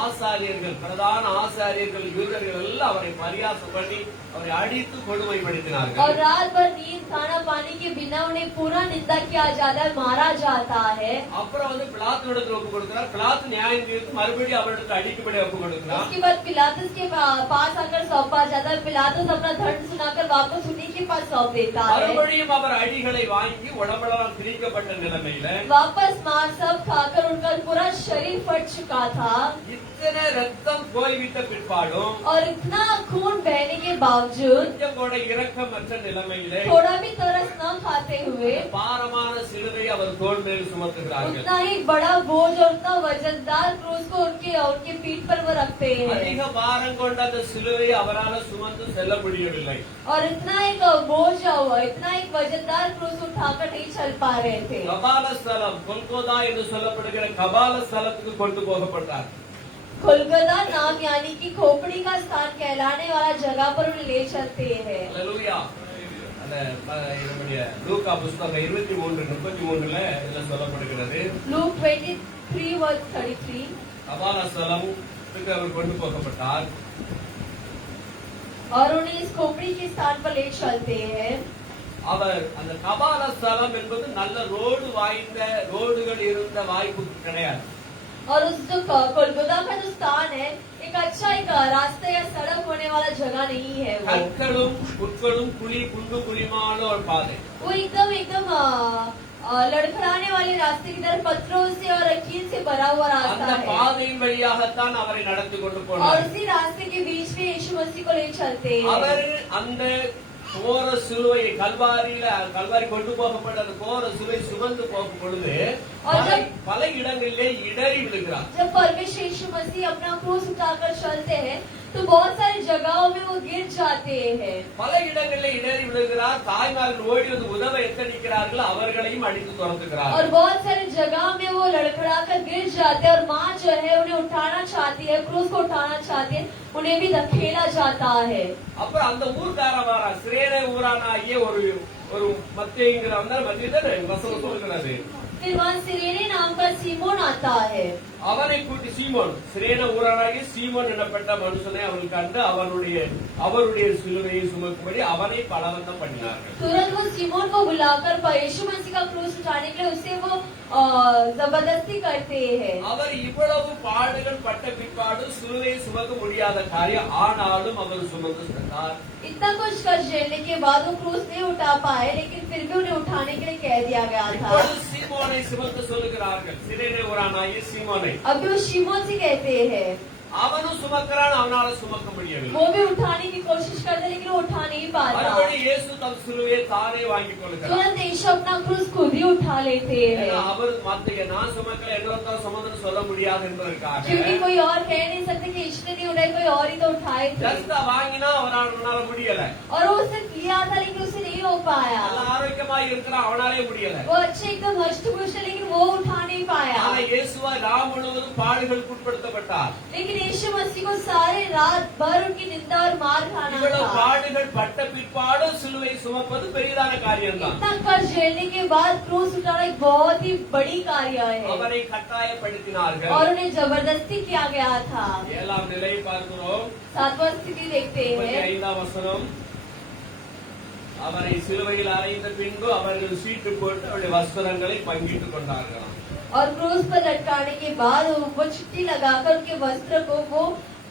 ஆசாரியர்கள் பிரதான ஆசாரியர்கள் யூதர்கள் எல்லாம் அவரை பரியாசம் பண்ணி அவரை அடித்து கொடுமைப்படுத்தினார்கள். और रात भर नींद खाना पानी के बिना उन्हें पूरा निंदा किया जाता है मारा जाता है. அப்புறம் பிலாத்துவிடத்தில் ஒப்பு கொடுக்கிறார். பிலாத்து நியாயம் தீர்த்து மறுபடியும் அவரிடத்தில் அடிக்கும்படி ஒப்பு கொடுக்கிறார். उसके बाद पिलातुस के पास आकर सौंपा जाता है. पिलातुस अपना दंड सुनाकर वापस उन्हीं के पास सौंप देता है. மறுபடியும் அவர் அடிகளை வாங்கி உடம்பெல்லாம் திரிக்கப்பட்ட நிலைமையில वापस मार सब खाकर उनका पूरा शरीर फट चुका था. இத்தனை ரத்தம் போய்விட்ட பிற்பாடும் और इतना खून बहने के बावजूद கொஞ்சம் கூட இரக்கமற்ற நிலைமையிலே थोड़ा भी तरस न खाते हुए பாரமான சிலுவை அவர் தோள் மேல் சுமத்துகிறார்கள். उतना ही बड़ा बोझ और उतना वजनदार क्रूस को उनके पीठ पर वो रखते हैं. அதிக பாரம் கொண்ட அந்த சிலுவையை அவரால் சுமந்து செல்ல முடியவில்லை. और इतना एक बोझ हुआ इतना एक वजनदार क्रूस उठाकर नहीं चल पा रहे थे. கபால ஸ்தலம் கொல்கோதா என்று சொல்லப்படுகிற கபால ஸ்தலத்துக்கு கொண்டு போகப்பட்டார். कोलकाता नाम यानी कि खोपड़ी का स्थान कहलाने वाला जगह पर उन्हें ले चलते हैं. அல்லேலூயா. அந்த நம்முடைய லூக்கா புத்தகம் 23:33 இதுல சொல்லப்படுகிறது. Luke 23:33 கபால ஸ்தலத்துக்கு அவர் கொண்டு போகப்பட்டார். और उन्हें इस खोपड़ी के स्थान पर ले चलते हैं। அவர் அந்த கபால ஸ்தலம் என்பது நல்ல ரோடுகள் இருந்த வாய்ப்பு கிடையாது. और उस जो कोलकाता का जो स्थान है एक अच्छा एक रास्ता या सड़क होने वाला जगह नहीं है वो। கற்களும் புற்களும் குண்டு குழிமான ஒரு பாதை. वो एकदम लड़खड़ाने वाले रास्ते की तरफ पत्थरों से और कील से भरा हुआ रास्ता அந்த है। பாதையின் வழியாகத்தான் அவரை நடத்தி கொண்டு और போனார். उसी रास्ते के बीच में यीशु मसीह को ले चलते हैं। அவர் அந்த கோர சிலுவையை கல்வாரி கொண்டு போகப்பட்ட அந்த கோர சிலுவை சுமந்து போகும் பொழுது பல இடங்களிலே இடறி விழுகிறார். जब परमेश्वर यीशु मसीह अपना क्रूस उठाकर चलते हैं तो बहुत सारी जगहों में वो गिर जाते हैं। பல இடங்களிலே இடறி விழுகிறார். தாய்மார்கள் ஓடி வந்து உதவ எத்தனிக்கிறார்கள், அவர்களையும் அடித்து துரத்துகிறார். और बहुत सारी जगह में वो लड़खड़ा कर गिर जाते हैं और माँ जो है उन्हें उठाना चाहती है, क्रूस को उठाना चाहती है, उन्हें भी धकेला जाता है। அப்புறம் அந்த ஊர்க்காரன் வாரா, சிரேனே ஊரானாகிய ஒரு மத்தேங்கிற மத்திய வசனம் சொல்கிறது. फिर वहाँ सिरेने नाम का सीमोन आता है। அவனை கூட்டி சீமோன், சிரேன ஊரானாகி சீமோன் எனப்பட்ட மனுஷனை அவர்கள் கண்டு அவருடைய சிலுவையை சுமக்கும்படி அவனை பலவந்தம் பண்ணினார்கள். तुरंत वो सीमोन को बुलाकर यीशु मसीह का क्रूस उठाने के लिए उससे वो जबरदस्ती करते हैं। அவர் இவ்வளவு பாடுகள் பட்ட பிற்பாடு சிலுவையை சுமக்க முடியாத காரியம், ஆனாலும் அவர் சுமந்து சென்றார். इतना कुछ कष्ट झेलने के बाद वो क्रूस नहीं उठा पाए, लेकिन फिर भी उन्हें उठाने के लिए कह दिया गया था। இப்பொழுது சீமோனை சுமக்க சொல்லுகிறார்கள். சிரேனே ஊரானாகிய சீமோனை. अभी वो शिमोन से कहते हैं, அவனும் சுமக்கிறான், அவனால சுமக்க முடியவில்லை. वो भी उठाने की कोशिश करते लेकिन वो उठा नहीं पाता। மறுபடி இயேசு தம் சிலுவையை தானே வாங்கிக் கொள்கிறார். तुरंत यीशु अपना क्रूस खुद ही उठा लेते हैं, ஏன்னா அவர் மத்திய நான் சுமக்கல இன்னொருத்தர் சுமந்துன்னு சொல்ல முடியாது என்பதற்காக क्योंकि कोई और कह नहीं सकते कि यीशु ने नहीं उठाए, कोई और ही तो उठाए थे। ஜஸ்ட் வாங்கினா அவனால முடியல. और वो सिर्फ लिया था लेकिन उसे नहीं हो पाया। நல்ல ஆரோக்கியமாய் இருக்கிறான், அவனாலே முடியல. वो अच्छे एकदम हष्ट पुष्ट है लेकिन वो उठा नहीं पाया। ஆனா இயேசுவா ராம் முழுவதும் பாடுகளுக்கு உட்படுத்தப்பட்டார். लेकिन यीशु मसीह को सारे रात भर उनकी निंदा और मार खाना இவ்வளவு था। பாடுகள் பட்ட பிற்பாடு சிலுவை சுமப்பது பெரிதான காரியம்தான். इतना कष्ट झेलने के बाद क्रूस उठाना एक बहुत ही बड़ी कार्य है அவரை கட்டாயப்படுத்தினார்கள். और उन्हें जबरदस्ती किया गया था। 7ஆம் நிலையை பார்க்கிறோம். 7वां स्थिति देखते हैं। 35ஆம் வசனம். அவரை சிலுவையில் அறைந்த பின்பு அவர்கள் சீட்டு போட்டு அவருடைய வஸ்திரங்களை பங்கிட்டுக் கொண்டார்களாம். और क्रूस पर लटकाने के बाद वो चिट्ठी लगाकर उनके वस्त्र को वो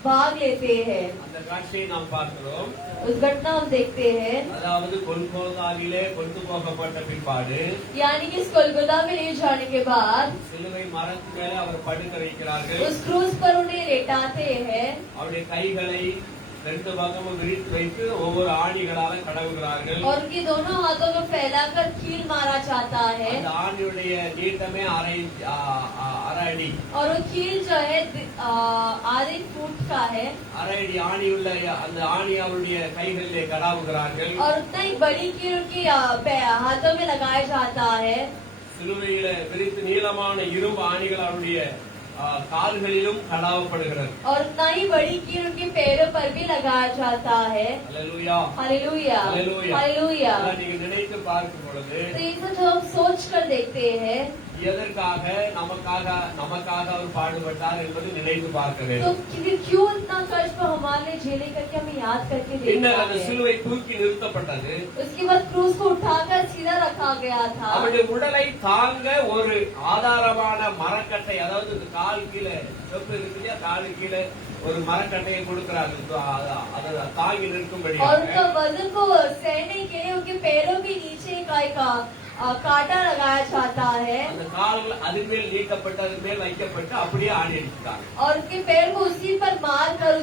भाग लेते हैं। அந்த காட்சியை நாம் பார்க்கிறோம். उस घटना हम देखते हैं, அதாவது கொல்கோதாவிலே கொண்டு போகப்பட்ட பிற்பாடு यानी कि इस कोलकाता में ले जाने के बाद சிலுவை மரத்து மேலே அவர் படுக்க வைக்கிறார்கள். उस क्रूस पर उन्हें लेटाते हैं அவருடைய கைகளை ரெண்டு பக்கமும் விரித்து வைத்து ஒவ்வொரு ஆணிகளால கடவுகிறார்கள். और उनके दोनों हाथों को फैलाकर कील मारा जाता है। அந்த ஆணியுடைய நீட்டமே அரை அடி. और वो कील जो है आधे फुट का है அரை அடி ஆணியுள்ள அந்த ஆணி அவருடைய கைகளிலே கடாவுகிறார்கள். और उतना ही बड़ी कील उनकी हाथों में लगाया जाता है। சிலுவையில விரித்து நீளமான இரும்பு ஆணிகள் அவருடைய கால்களிலும் கடாவப்படுகிறது. और उतना ही बड़ी कील उनके पैरों पर भी लगाया जाता है। அல்லேலூயா, हालेलुया, அல்லேலூயா. हालेलुया। இதெல்லாம் நீங்க நினைத்து பார்க்கும் பொழுது तो ये सब जो हम सोच कर देखते हैं எதற்காக நமக்காக அவர் பாடுபட்டார் என்பது நினைத்து பார்க்க तो வேண்டும். क्यों इतना कष्ट को हमारे लिए झेले करके हमें याद करके பின்னர் देखना அந்த है। சிலுவை தூக்கி நிறுத்தப்பட்டது. उसके बाद क्रूस को उठाकर सीधा रखा गया था। அவருடைய உடலை தாங்க ஒரு ஆதாரமான மரக்கட்டை, அதாவது இந்த கால் கீழே செப்பு இருக்கு இல்லையா, காலு கீழே ஒரு மரக்கட்டையை கொடுக்கிறார்கள் அதை தாங்கி और நிற்கும்படியாக. उनका वजन को सहने के लिए उनके पैरों के नीचे का कांटा लगाया जाता है அந்த கால்கள் அது மேல் நீக்கப்பட்டு அது மேல் வைக்கப்பட்டு அப்படியே ஆணி அடித்தார். और उनके पैर को उसी पर मार कर